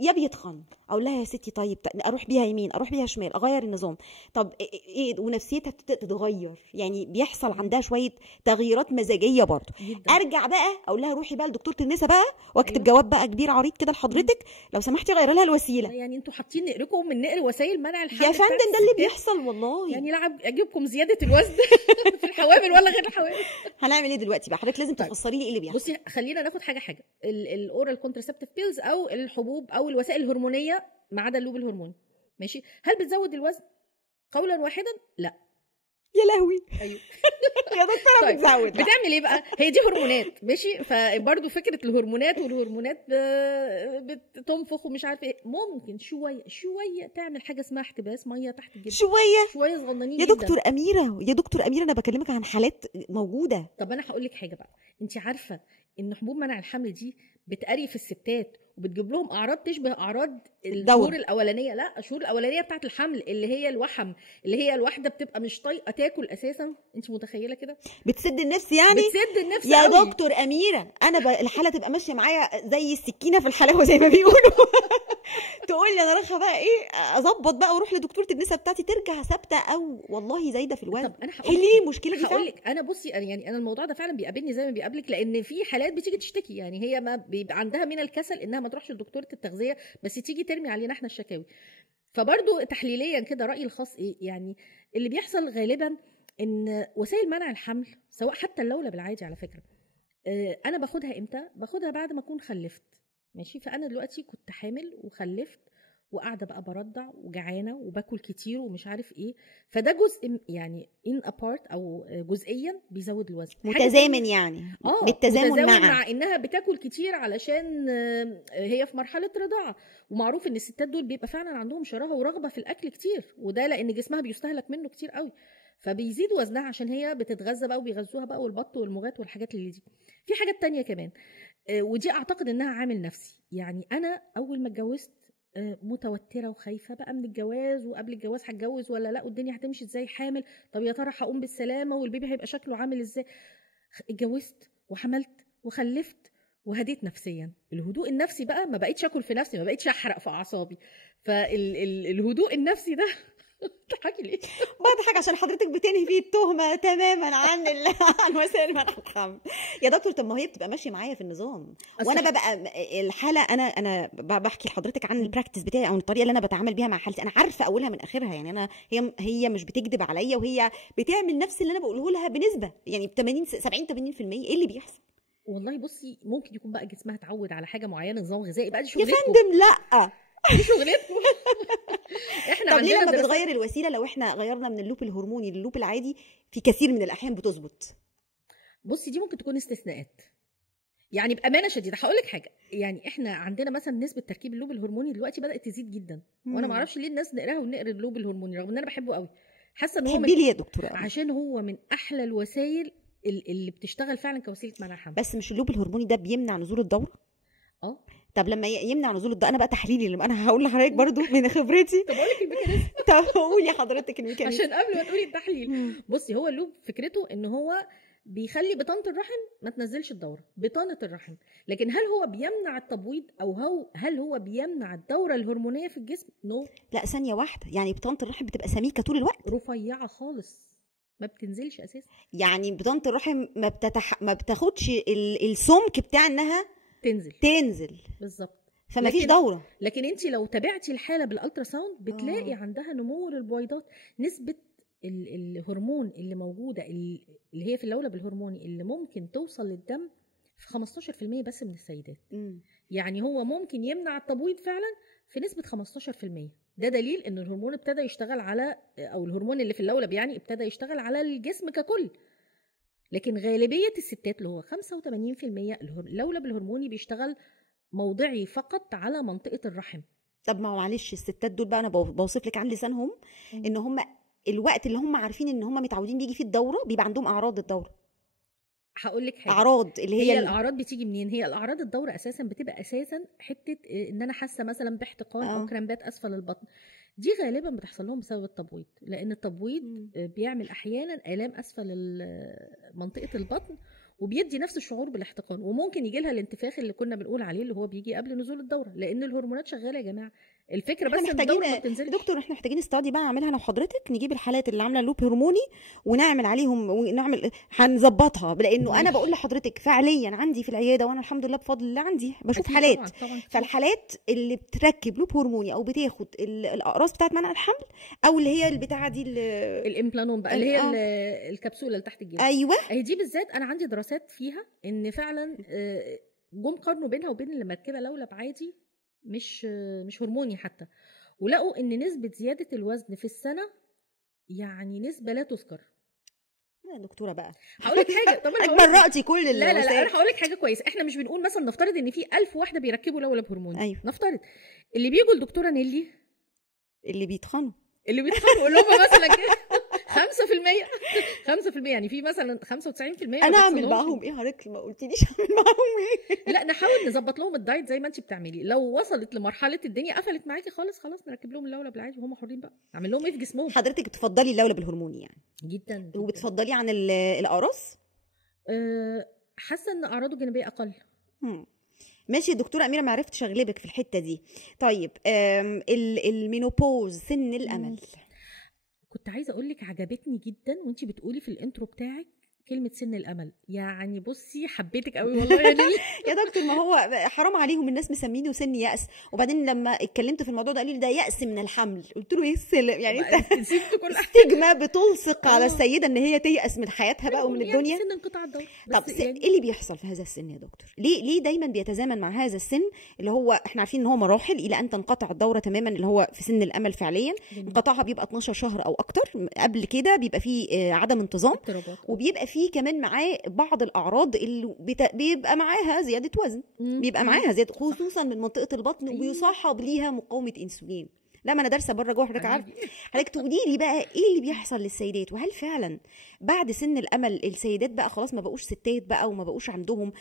يا بيتخن. اقول لها يا ستي طيب اروح بيها يمين اروح بيها شمال، اغير النظام. طب ايه، ونفسيتها بتبدا تتغير، يعني بيحصل عندها شويه تغييرات مزاجيه برضه. ارجع بقى اقول لها روحي بقى لدكتوره النساء بقى، واكتب جواب بقى كبير عريض كده لحضرتك لو سمحتي غيري لها الوسيله. يعني انتوا حاطين نقركم من نقر وسائل منع الحمل يا فندم، ده اللي بيحصل والله. يعني لعب اجيبكم زياده الوزن في الحوامل ولا غير الحوامل؟ هنعمل ايه دلوقتي بقى؟ حضرتك لازم تفسري لي ايه اللي بيحصل. بصي خلينا ناخد حاجه الاورال كونتراسبتيف بيلز او الحبوب او الوسائل الهرمونيه ما عدا اللوب الهرموني، ماشي؟ هل بتزود الوزن؟ قولا واحدا لا. يا لهوي. ايوه يا دكتوره طيب بتزود. بتعمل ايه بقى؟ هي دي هرمونات، ماشي؟ فبرضه فكره الهرمونات والهرمونات بتنفخ ومش عارفه ايه، ممكن شويه تعمل حاجه اسمها احتباس ميه تحت الجلد، شويه صغننين يا دكتور اميره. يا دكتور اميره انا بكلمك عن حالات موجوده. طب انا هقول لك حاجه بقى، انت عارفه ان حبوب منع الحمل دي بتقري في الستات وبتجيب لهم اعراض تشبه اعراض الشهور الاولانيه؟ لا، الشهور الاولانيه بتاعه الحمل اللي هي الوحم، اللي هي الواحده بتبقى مش طايقه تاكل اساسا. انت متخيله كده؟ بتسد النفس يعني، بتسد النفس يا قوي. دكتور اميره انا الحاله تبقى ماشيه معايا زي السكينه في الحلاوه زي ما بيقولوا تقول لي انا رايحه بقى ايه اظبط بقى واروح لدكتوره النساء بتاعتي ترجع ثابته او والله زايده في الوزن. طب انا هقول ليه المشكله دي؟ هقول لك انا بصي، يعني انا الموضوع ده فعلا بيقابلني زي ما بيقابلك، لان في حالات بتيجي تشتكي، يعني هي ما بيبقى عندها من الكسل انها ما تروحش لدكتوره التغذيه، بس تيجي ترمي علينا احنا الشكاوي. فبرضو تحليليا كده رايي الخاص ايه، يعني اللي بيحصل غالبا ان وسائل منع الحمل سواء حتى اللولب العادي على فكره، انا باخدها امتى؟ باخدها بعد ما اكون خلفت، ماشي؟ فانا دلوقتي كنت حامل وخلفت وقاعده بقى برضع وجعانه وباكل كتير ومش عارف ايه، فده جزء يعني ان ابارت او جزئيا بيزود الوزن، متزامن يعني بالتزامن مع انها بتاكل كتير علشان هي في مرحله رضاعه، ومعروف ان الستات دول بيبقى فعلا عندهم شراهه ورغبه في الاكل كتير، وده لان جسمها بيستهلك منه كتير قوي، فبيزيد وزنها عشان هي بتتغذى بقى وبيغذوها بقى والبط والمغات والحاجات اللي دي. في حاجات تانية كمان ودي اعتقد انها عامل نفسي، يعني انا اول ما اتجوزت متوتره وخايفه بقى من الجواز، وقبل الجواز هتجوز ولا لا، والدنيا هتمشي ازاي، حامل، طب يا ترى هقوم بالسلامه والبيبي هيبقى شكله عامل ازاي. اتجوزت وحملت وخلفت وهديت نفسيا. الهدوء النفسي بقى ما بقيتش اكل في نفسي، ما بقيتش احرق في اعصابي، فالهدوء النفسي ده بتضحكي ليه؟ بضحك عشان حضرتك بتنهي التهمه تماما عن وسائل منع الحمل. يا دكتور طب ما هي بتبقى ماشيه معايا في النظام، وانا ببقى الحاله انا بحكي لحضرتك عن البراكتس بتاعي او الطريقه اللي انا بتعامل بيها مع حالتي، انا عارفه اولها من اخرها، يعني انا هي مش بتكذب عليا، وهي بتعمل نفس اللي انا بقوله لها بنسبه يعني 70 80%. ايه اللي بيحصل؟ والله بصي ممكن يكون بقى جسمها اتعود على حاجه معينه، نظام غذائي بقى، دي شغلتكم يا فندم. لا دي شغلتكم احنا. طب ليه لما بتغير الوسيله لو احنا غيرنا من اللوب الهرموني لللوب العادي في كثير من الاحيان بتظبط؟ بصي دي ممكن تكون استثناءات، يعني بامانه شديده هقول لك حاجه، يعني احنا عندنا مثلا نسبه تركيب اللوب الهرموني دلوقتي بدات تزيد جدا، وانا ما اعرفش ليه الناس نقراها ونقر اللوب الهرموني رغم ان انا بحبه قوي، حاسه ان هو ليه يا دكتوره؟ عشان هو من احلى الوسائل اللي بتشتغل فعلا كوسيله منع الحمل. بس مش اللوب الهرموني ده بيمنع نزول الدوره؟ طب لما يمنع نزول الدوره، انا بقى تحليلي اللي انا هقول لحضرتك برضو من خبرتي. طب اقول لك الميكانيزم. طب قولي حضرتك الميكانيزم عشان قبل ما تقولي التحليل. بصي هو اللوب فكرته ان هو بيخلي بطانه الرحم ما تنزلش الدوره، بطانه الرحم، لكن هل هو بيمنع التبويض او هل هو بيمنع الدوره الهرمونيه في الجسم؟ نو. لا ثانيه واحده، يعني بطانه الرحم بتبقى سميكه طول الوقت، رفيعه خالص ما بتنزلش اساسا، يعني بطانه الرحم ما بتاخدش السمك بتاع انها تنزل بالظبط، فما فيش دوره. لكن انت لو تابعتي الحاله بالالترا ساوند بتلاقي عندها نمو للبويضات، نسبه الهرمون اللي موجوده اللي هي في اللولب الهرموني اللي ممكن توصل للدم في 15% بس من السيدات. يعني هو ممكن يمنع التبويض فعلا في نسبه 15%. ده دليل ان الهرمون ابتدى يشتغل على، او الهرمون اللي في اللولب يعني ابتدى يشتغل على الجسم ككل. لكن غالبيه الستات اللي هو 85% اللولب الهرموني بيشتغل موضعي فقط على منطقه الرحم. طب ما معلش الستات دول بقى انا بوصف لك عن لسانهم ان هم الوقت اللي هم عارفين ان هم متعودين بيجي فيه الدوره بيبقى عندهم اعراض الدوره. هقول لك حاجه، اعراض اللي هي الاعراض بتيجي منين؟ هي الاعراض الدوره اساسا بتبقى اساسا حته ان انا حاسه مثلا باحتقان او كرامبات اسفل البطن. دي غالبا بتحصل لهم بسبب التبويض، لان التبويض بيعمل احيانا الام اسفل منطقه البطن وبيدي نفس الشعور بالاحتقان، وممكن يجي لها الانتفاخ اللي كنا بنقول عليه اللي هو بيجي قبل نزول الدوره، لان الهرمونات شغاله يا جماعه. الفكره بس ان الدوره ما بتنزلش. دكتور احنا محتاجين استادي بقى اعملها انا وحضرتك، نجيب الحالات اللي عامله لوب هرموني ونعمل عليهم ونعمل هنظبطها، لانه انا بقول لحضرتك فعليا عندي في العياده وانا الحمد لله بفضل الله عندي بشوف حالات طبعًا. فالحالات اللي بتركب لوب هرموني او بتاخد الاقراص بتاعت منع الحمل او اللي هي البتاعه دي الامبلانون بقى اللي هي الكبسوله اللي تحت الجلد. ايوه هي دي بالذات انا عندي دراسات فيها ان فعلا جم قارنوا بينها وبين اللي مركبه لولب عادي مش هرموني حتى، ولقوا ان نسبه زياده الوزن في السنه يعني نسبه لا تذكر. يا دكتوره بقى هقول لك حاجه، طب انا برأتي كل اللي لا انا هقول لك حاجه كويسه. احنا مش بنقول مثلا نفترض ان في 1000 واحده بيركبوا لولب هرموني. أيوة. نفترض اللي بيجوا الدكتوره نيلي اللي بيتخنوا اللي هم مثلا كده 5% يعني في مثلا 95%. انا اعمل معاهم ايه حضرتك؟ ما قلتليش اعمل معاهم ايه؟ لا نحاول نظبط لهم الدايت زي ما انت بتعملي. لو وصلت لمرحله الدنيا قفلت معاكي خالص نركب لهم اللولب العادي وهم حرين بقى، اعمل لهم ايه في جسمهم. حضرتك بتفضلي اللولب الهرموني يعني؟ جدا. وبتفضلي عن الاقراص؟ حاسه ان اعراضه الجانبيه اقل. ماشي يا دكتوره اميره، ما عرفتش اغلبك في الحته دي. طيب المينوبوز سن الامل، كنت عايزه اقول لك عجبتني جدا وانتي بتقولي في الانترو بتاعك كلمه سن الامل. يعني بصي حبيتك قوي والله يا نيلي. يا دكتور ما هو حرام عليهم الناس مسمينه سن يأس، وبعدين لما اتكلمت في الموضوع ده قالوا لي ده يأس من الحمل. قلت له ايه السلم يعني؟ انت ستيجما بتلصق على السيده ان هي تيأس من حياتها بقى ومن الدنيا. سن انقطاع الدوره. طب يعني ايه اللي بيحصل في هذا السن يا دكتور؟ ليه دايما بيتزامن مع هذا السن اللي هو احنا عارفين ان هو مراحل الى ان تنقطع الدوره تماما، اللي هو في سن الامل فعليا انقطاعها بيبقى 12 شهر او اكتر. قبل كده بيبقى فيه عدم انتظام، وبيبقى فيه كمان معاه بعض الاعراض اللي بيبقى معاها زياده وزن، بيبقى معاها زياده خصوصا من منطقه البطن، وبيصاحب ليها مقاومه انسولين. لا ما انا دارسه بره جوه حضرتك عارفه. حضرتك تقولي لي بقى ايه اللي بيحصل للسيدات، وهل فعلا بعد سن الامل السيدات بقى خلاص ما بقوش ستات بقى وما بقوش عندهم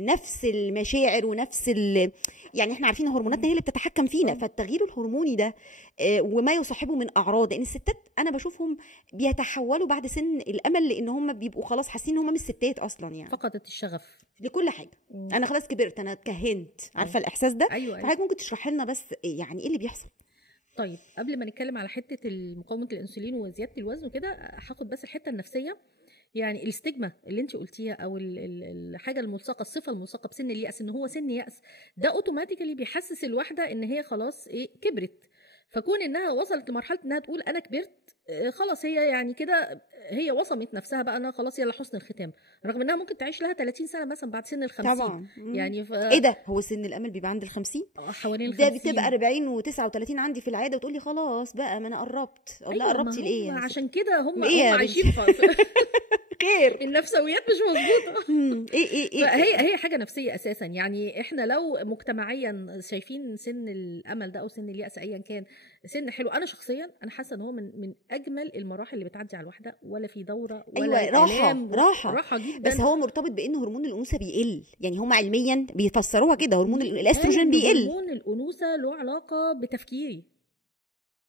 نفس المشاعر ونفس يعني احنا عارفين هرموناتنا هي اللي بتتحكم فينا، فالتغيير الهرموني ده وما يصاحبه من اعراض، لان الستات انا بشوفهم بيتحولوا بعد سن الامل لان هم بيبقوا خلاص حاسين ان هم مش ستات اصلا، يعني فقدت الشغف لكل حاجه. انا خلاص كبرت، انا اتكهنت، عارفه الاحساس ده؟ أيوة. فحضرتك ممكن تشرحي لنا بس يعني ايه اللي بيحصل؟ طيب قبل ما نتكلم على حته مقاومه الانسولين وزياده الوزن وكده، هاخد بس الحته النفسيه. يعني الاستجمة اللي انت قلتيها او الحاجه الملصقه، الصفه الملصقه بسن اليأس ان هو سن يأس، ده اوتوماتيكالي بيحسس الواحده ان هي خلاص كبرت. فكون انها وصلت لمرحله انها تقول انا كبرت، خلاص هي يعني كده هي وصمت نفسها بقى انا خلاص يلا حسن الختام، رغم انها ممكن تعيش لها 30 سنه مثلا بعد سن ال50 طبعا. يعني ايه ده؟ هو سن الامل بيبقى عند ال50؟ حوالين ال50. ده بتبقى 40 و39 عندي في العياده وتقولي خلاص بقى ما انا قربت. أيوة لا قربتي لايه؟ عشان كده هم عايشين خير. النفسويات مش مظبوطه. ايه هي حاجه نفسيه اساسا. يعني احنا لو مجتمعيا شايفين سن الامل ده او سن اليأس ايا كان سن حلو، انا شخصيا انا حاسه ان هو من اجمل المراحل اللي بتعدي على الواحده، ولا في دوره ولا أيوة راحه جدا. بس هو مرتبط بان هرمون الانوثه بيقل، يعني هم علميا بيفسروها كده، هرمون الاستروجين بيقل. هرمون الانوثه له علاقه بتفكيري،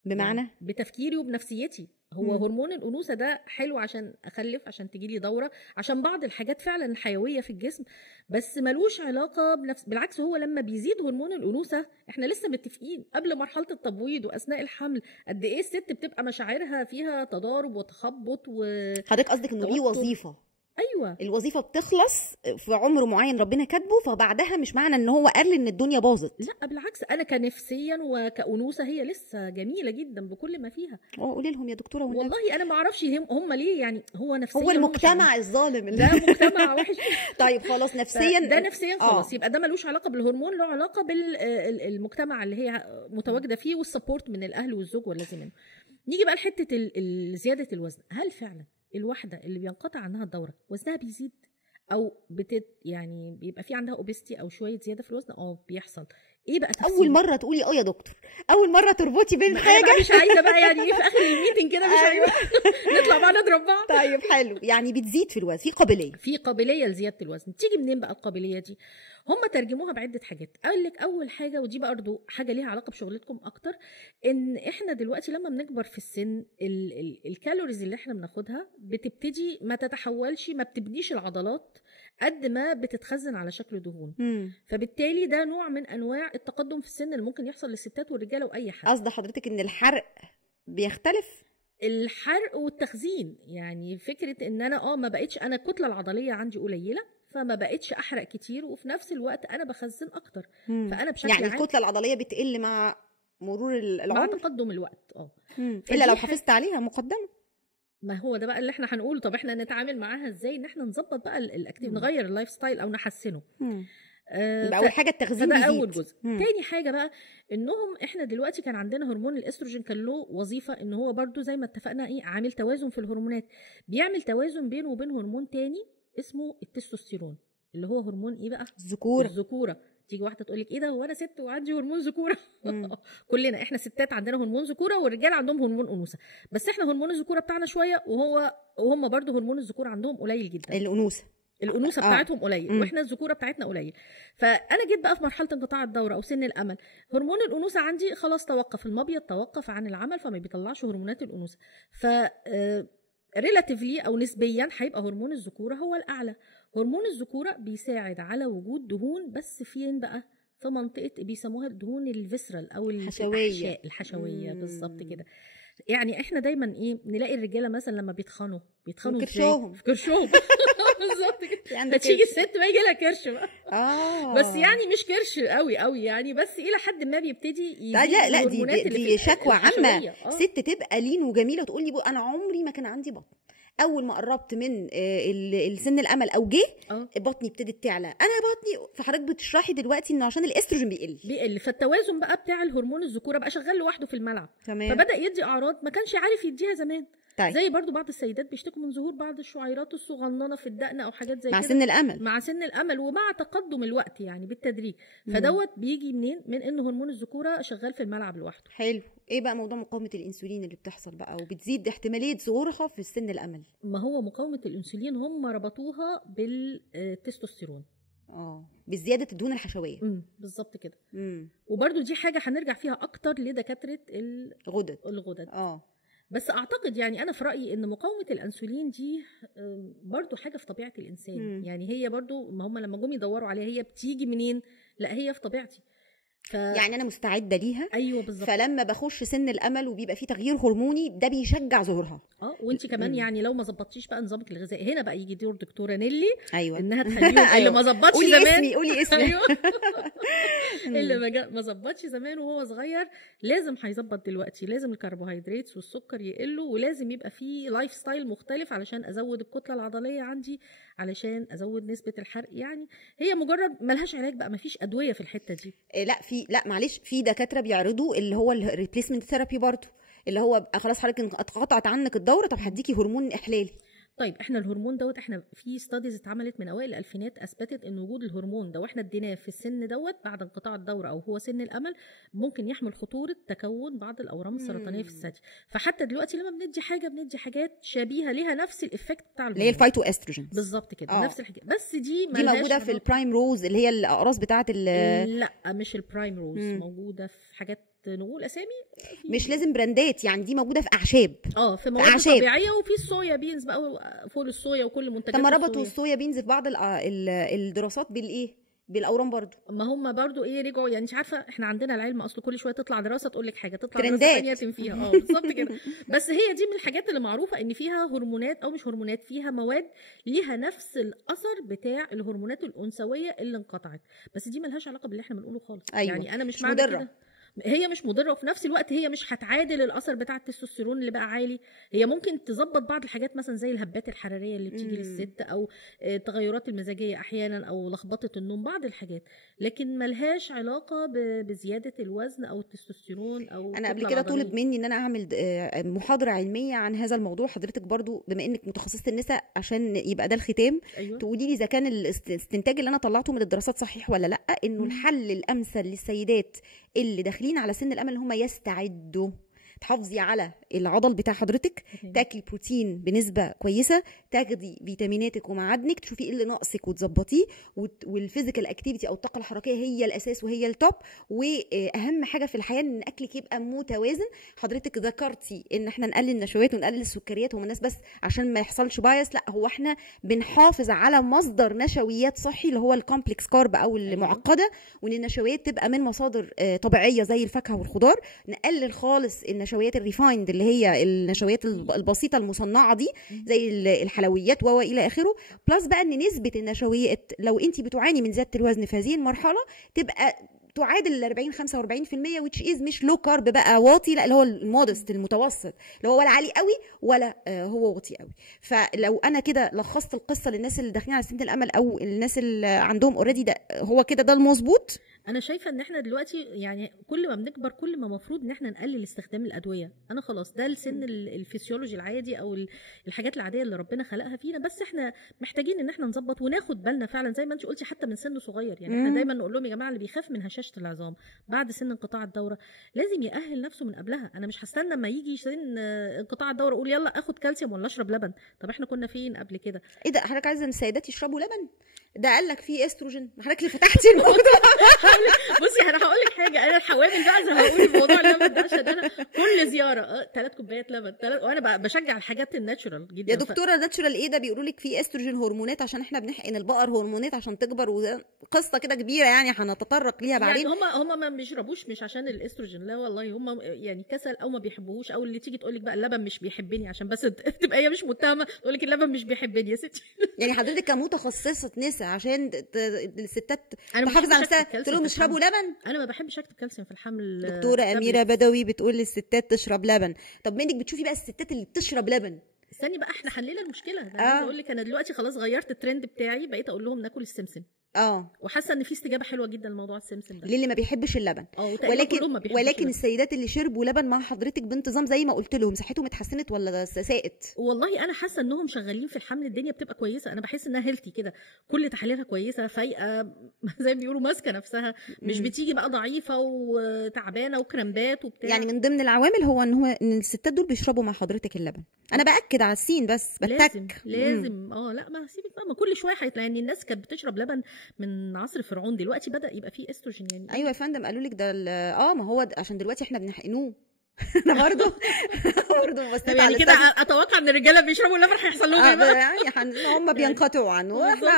بمعنى بتفكيري وبنفسيتي. هو هرمون الانوثه ده حلو عشان اخلف، عشان تجيلي دوره، عشان بعض الحاجات فعلا الحيويه في الجسم، بس ملوش علاقه بالعكس. هو لما بيزيد هرمون الانوثه، احنا لسه متفقين قبل مرحله التبويض واثناء الحمل قد ايه الست بتبقى مشاعرها فيها تضارب وتخبط حضرتك قصدك انه ليه وظيفه ايوه الوظيفه بتخلص في عمر معين ربنا كاتبه، فبعدها مش معنى ان هو قال ان الدنيا باظت. لا بالعكس، انا كنفسيا وكأنوثه هي لسه جميله جدا بكل ما فيها. قولي لهم يا دكتوره والله انا ما اعرفش هم ليه يعني، هو نفسيا هو المجتمع الظالم ده مجتمع وحش. طيب خلاص نفسيا ده نفسيا خلاص يبقى ده ملوش علاقه بالهرمون، له علاقه بالمجتمع اللي هي متواجده فيه والسبورت من الاهل والزوج واللازم منه. نيجي بقى لحته زياده الوزن. هل فعلا الواحده اللي بينقطع عنها الدوره وزنها بيزيد او يعني بيبقى في عندها اوبستي او شويه زياده في الوزن؟ بيحصل. ايه بقى تفسير؟ اول مره تقولي يا دكتور، اول مره تربطي بين حاجه. مش عايزه بقى يعني ايه في اخر الميتنج كده مش عايزه نطلع بقى نضرب بعض. طيب حلو، يعني بتزيد في الوزن، في قابليه لزياده الوزن. تيجي منين بقى القابليه دي؟ هم ترجموها بعده حاجات. قال لك اول حاجه، ودي برضه حاجه ليها علاقه بشغلتكم اكتر، ان احنا دلوقتي لما بنكبر في السن الكالوريز اللي احنا بناخدها بتبتدي ما تتحولش، ما بتبنيش العضلات قد ما بتتخزن على شكل دهون. فبالتالي ده نوع من انواع التقدم في السن اللي ممكن يحصل للستات والرجاله واي حد. قصد حضرتك ان الحرق بيختلف؟ الحرق والتخزين، يعني فكره ان انا ما بقتش، انا الكتله العضليه عندي قليله فما بقتش احرق كتير، وفي نفس الوقت انا بخزن اكتر. فانا بشكل يعني الكتله العضليه بتقل مع مرور العمر، مع تقدم الوقت. الا لو حافظت عليها مقدمه. ما هو ده بقى اللي احنا هنقوله. طب احنا نتعامل معاها ازاي؟ ان احنا نظبط بقى نغير اللايف ستايل او نحسنه. يبقى اول حاجه التخزين ده اول جزء. تاني حاجه بقى انهم احنا دلوقتي كان عندنا هرمون الاستروجين كان له وظيفه ان هو برضو زي ما اتفقنا عامل توازن في الهرمونات، بيعمل توازن بينه وبين هرمون تاني اسمه التستوستيرون، اللي هو هرمون ايه بقى؟ الذكوره. تيجي واحده تقول لك ايه ده، هو انا ست وعندي هرمون ذكوره؟ كلنا احنا ستات عندنا هرمون ذكوره، والرجال عندهم هرمون انوثه، بس احنا هرمون الذكوره بتاعنا شويه، وهم برضو هرمون الذكوره عندهم قليل جدا. الانوثه بتاعتهم قليل، واحنا الذكوره بتاعتنا قليل. فانا جيت بقى في مرحله انقطاع الدوره او سن الامل، هرمون الانوثه عندي خلاص توقف، المبيض توقف عن العمل فما بيطلعش هرمونات الانوثه، ف ريلاتيفلي او نسبيا هيبقى هرمون الذكوره هو الاعلى. هرمون الذكوره بيساعد على وجود دهون، بس فين بقى؟ في منطقه بيسموها الدهون الفيسرال او الحشويه بالظبط كده. يعني احنا دايما نلاقي الرجاله مثلا لما بيتخنوا في كرشهم بالظبط كده، فتيجي الست ما يجي لها كرش بقى. بس يعني مش كرش قوي يعني، بس الى حد ما بيبتدي لا دي شكوى عامه. ست تبقى لين وجميله تقول لي انا عمري ما كان عندي بطن، اول ما قربت من السن الامل او جه بطني ابتدت تعلى، انا بطني. فحضرتك بتشرحي دلوقتي انه عشان الاستروجين بيقل، فالتوازن بقى بتاع الهرمون الذكوره بقى شغال لوحده في الملعب. فبدا يدي اعراض ما كانش عارف يديها زمان. زي برضو بعض السيدات بيشتكوا من ظهور بعض الشعيرات الصغننه في الدقن او حاجات زي كده مع سن الامل ومع تقدم الوقت يعني بالتدريج. فدوت بيجي منين؟ من ان هرمون الذكوره شغال في الملعب لوحده. حلو. ايه بقى موضوع مقاومه الانسولين اللي بتحصل بقى وبتزيد احتماليه ظهورها في السن الامل؟ ما هو مقاومه الانسولين هم ربطوها بالتستوستيرون، بزياده الدهون الحشويه. بالظبط كده. وبرده دي حاجه هنرجع فيها اكتر لدكاتره الغدد. بس اعتقد يعني انا في رايي ان مقاومه الانسولين دي برضو حاجه في طبيعه الانسان. يعني هي برضو، ما هم لما جم يدوروا عليها هي بتيجي منين؟ لا هي في طبيعتي. يعني انا مستعده ليها. ايوه بالظبط. فلما بخش سن الامل وبيبقى فيه تغيير هرموني ده بيشجع ظهورها. وانت كمان يعني لو ما ظبطتيش بقى نظامك الغذائي، هنا بقى يجي دور دكتوره نيلي. ايوه. انها تخليه اللي ما ظبطش زمان. قولي اسمي. ايوه. اللي ما ظبطش زمان وهو صغير لازم هيظبط دلوقتي. لازم الكربوهيدرات والسكر يقلوا، ولازم يبقى فيه لايف ستايل مختلف علشان ازود الكتله العضليه عندي، علشان ازود نسبه الحرق. يعني هي مجرد ملهاش علاج بقى، مفيش ادويه في الحته دي. لا معلش، في دكاتره بيعرضوا اللي هو الريبليسمنت ثيرابي برضه، اللي هو خلاص حضرتك اتقطعت عنك الدوره، طب هديكي هرمون احلالي. طيب احنا الهرمون دوت، احنا في ستاديز اتعملت من اوائل الالفينات اثبتت ان وجود الهرمون ده واحنا اديناه في السن دوت بعد انقطاع الدوره او هو سن الامل ممكن يحمل خطوره تكون بعض الاورام السرطانيه في الثدي. فحتى دلوقتي لما بندي حاجات شبيهه ليها نفس الايفكت بتاع اللي هي الفايتو استروجين بالظبط كده. نفس الحاجه، بس دي موجوده في البرايم روز اللي هي الاقراص بتاعه لا مش البرايم روز. موجوده في حاجات نقول اسامي مش لازم براندات، يعني دي موجوده في اعشاب. في مواد طبيعيه، وفي الصويا بينز بقى، فول الصويا وكل منتجات. طب ما ربطوا الصويا بينز في بعض الدراسات بالايه؟ بالاورام برضو. ما هم برضو ايه رجعوا، يعني مش عارفه، احنا عندنا العلم اصله كل شويه تطلع دراسه تقول لك حاجه، تطلع دراسه ثانيه تنفيها. بالظبط كده. بس هي دي من الحاجات اللي معروفه ان فيها هرمونات، او مش هرمونات، فيها مواد ليها نفس الاثر بتاع الهرمونات الانثويه اللي انقطعت، بس دي ملهاش علاقه باللي احنا بنقوله خالص. أيوة. يعني انا مش معنى كده هي مش مضره، وفي نفس الوقت هي مش هتعادل الاثر بتاع التستوستيرون اللي بقى عالي. هي ممكن تظبط بعض الحاجات، مثلا زي الهبات الحراريه اللي بتيجي للست، او التغيرات المزاجيه احيانا، او لخبطه النوم، بعض الحاجات، لكن ملهاش علاقه بزياده الوزن او التستوستيرون. او انا قبل كده طلب مني ان انا اعمل محاضره علميه عن هذا الموضوع. حضرتك برضو بما انك متخصصه النساء، عشان يبقى ده الختام، أيوة. تقولي لي اذا كان الاستنتاج اللي انا طلعته من الدراسات صحيح ولا لا، انه الحل الامثل للسيدات اللي داخلين على سن الامل هم يستعدوا. تحافظي على العضل بتاع حضرتك، تاكلي بروتين بنسبه كويسه، تاخدي فيتاميناتك ومعادنك، تشوفي ايه اللي ناقصك وتظبطيه، والفيزيكال اكتيفيتي او الطاقه الحركيه هي الاساس وهي التوب. واهم حاجه في الحياه ان اكلك يبقى متوازن. حضرتك ذكرتي ان احنا نقلل النشويات ونقلل السكريات، هم الناس بس عشان ما يحصلش بايس، لا، هو احنا بنحافظ على مصدر نشويات صحي اللي هو الكومبلكس كارب او المعقده، وان النشويات تبقى من مصادر طبيعيه زي الفاكهه والخضار. نقلل خالص النشويات الريفايند اللي هي النشويات البسيطه المصنعه دي زي الحلويات والى اخره. بلس بقى ان نسبه النشويات لو انت بتعاني من زياده الوزن في هذه المرحله تبقى تعادل ال 40-45%، which is مش لو كارب بقى واطي، لا، اللي هو المودست المتوسط، اللي هو ولا عالي قوي ولا هو واطي قوي. فلو انا كده لخصت القصه للناس اللي داخلين على سن الامل او الناس اللي عندهم اوريدي، ده هو كده ده المظبوط. انا شايفه ان احنا دلوقتي يعني كل ما بنكبر كل ما المفروض ان احنا نقلل استخدام الادويه. انا خلاص ده السن الفسيولوجي العادي او الحاجات العاديه اللي ربنا خلقها فينا، بس احنا محتاجين ان احنا نظبط وناخد بالنا فعلا زي ما انت قلتي، حتى من سن صغير. يعني احنا دايما نقول لهم يا جماعه اللي بيخاف من هشاشه العظام بعد سن انقطاع الدوره لازم يأهل نفسه من قبلها. انا مش هستنى اما يجي سن انقطاع الدوره اقول يلا اخد كالسيوم ولا اشرب لبن. طب احنا كنا فين قبل كده؟ ايه ده، حضرتك عايزه السيدات يشربوا لبن؟ ده قال لك فيه استروجين، حضرتك اللي فتحتي الموضوع. بصي انا هقول لك حاجه، انا الحوامل بقى زي ما هقول الموضوع اللبن ده، عشان انا كل زياره 3 كوبايات لبن، وانا بشجع الحاجات الناتشورال جدا. يا دكتوره ناتشورال ايه ده؟ بيقولوا لك فيه استروجين هرمونات عشان احنا بنحقن البقر هرمونات عشان تكبر، وقصه كده كبيره يعني هنتطرق ليها بعدين. يعني هم ما بيشربوش مش عشان الاستروجين، لا والله، هم يعني كسل او ما بيحبوهوش، او اللي تيجي تقول لك بقى اللبن مش بيحبني عشان بس تبقى هي مش متهمه تقول لك اللبن مش بيحبني يا ستي. يعني حضرتك كمتخصصه نساء عشان الستات تحافظ على نفسها قلت لهم اشربوا لبن؟ انا ما بحبش اكتب كالسيوم في الحمل. دكتوره اميره بدوي بتقول للستات تشرب لبن. طب منك بتشوفي بقى الستات اللي بتشرب لبن؟ استني بقى، احنا حلينا المشكله. انا عايزه اقول لك انا دلوقتي خلاص غيرت الترند بتاعي، بقيت اقول لهم ناكل السمسم. وحاسه ان في استجابه حلوه جدا لموضوع السمسم ده للي ما بيحبش اللبن. ولكن السيدات اللي شربوا لبن مع حضرتك بانتظام زي ما قلت لهم، صحتهم اتحسنت ولا ساءت؟ والله انا حاسه انهم شغالين في الحمل، الدنيا بتبقى كويسه. انا بحس انها هيلثي كده، كل تحاليلها كويسه، فايقه زي ما بيقولوا، ماسكه نفسها، مش بتيجي بقى ضعيفه وتعبانه وكرامبات وبتاع. يعني من ضمن العوامل هو ان الستات دول بيشربوا مع حضرتك اللبن. انا باكد على السين بس بتك لازم لا ما سيبك بقى، ما كل شويه يعني الناس كانت بتشرب لبن من عصر فرعون، دلوقتي بدا يبقى فيه استروجين. يعني ايوه يا فندم، قالوا لك ده ما هو عشان دلوقتي احنا بنحقنوه. انا برضه بصيت يعني كده اتوقع ان الرجاله بيشربوا اللبن هيحصل لهم ايه بقى؟ يعني هم بينقطعوا عنه، واحنا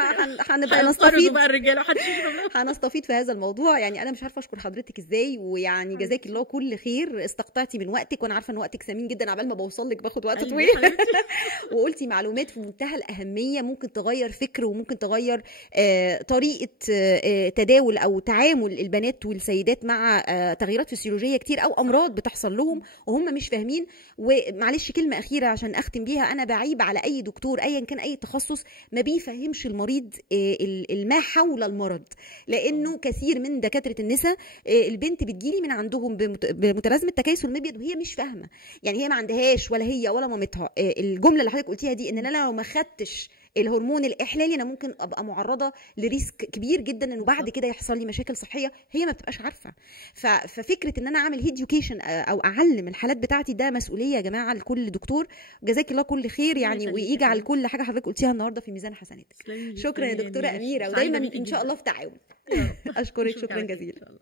هنبقى نستفيد بقى الرجاله هنستفيد في هذا الموضوع. يعني انا مش عارفه اشكر حضرتك ازاي، ويعني جزاك الله كل خير، استقطعتي من وقتك، وانا عارفه ان وقتك ثمين جدا، عبال ما بوصل لك باخد وقت طويل. وقلتي معلومات في منتهى الاهميه ممكن تغير فكر، وممكن تغير طريقه تداول او تعامل البنات والسيدات مع تغييرات فسيولوجيه كتير او امراض بتحصل لهم وهم مش فاهمين. ومعلش كلمه اخيره عشان اختم بيها، انا بعيب على اي دكتور ايا كان اي تخصص ما بيفهمش المريض ما حول المرض، لانه كثير من دكاتره النساء البنت بتجيلي من عندهم بمتلازمه تكيس المبيض وهي مش فاهمه، يعني هي ما عندهاش ولا هي ولا مامتها الجمله اللي حضرتك قلتيها دي، ان انا لو ما خدتش الهرمون الاحلالي انا ممكن ابقى معرضه لريسك كبير جدا انه بعد كده يحصل لي مشاكل صحيه هي ما بتبقاش عارفه. ففكره ان انا اعمل هيديوكيشن او اعلم الحالات بتاعتي ده مسؤوليه يا جماعه لكل دكتور. جزاك الله كل خير يعني، ويجعل كل حاجه حضرتك قلتيها النهارده في ميزان حسناتك. شكرا يا دكتوره اميره، ودايما ان شاء الله في تعاون. اشكرك شكرا جزيلا.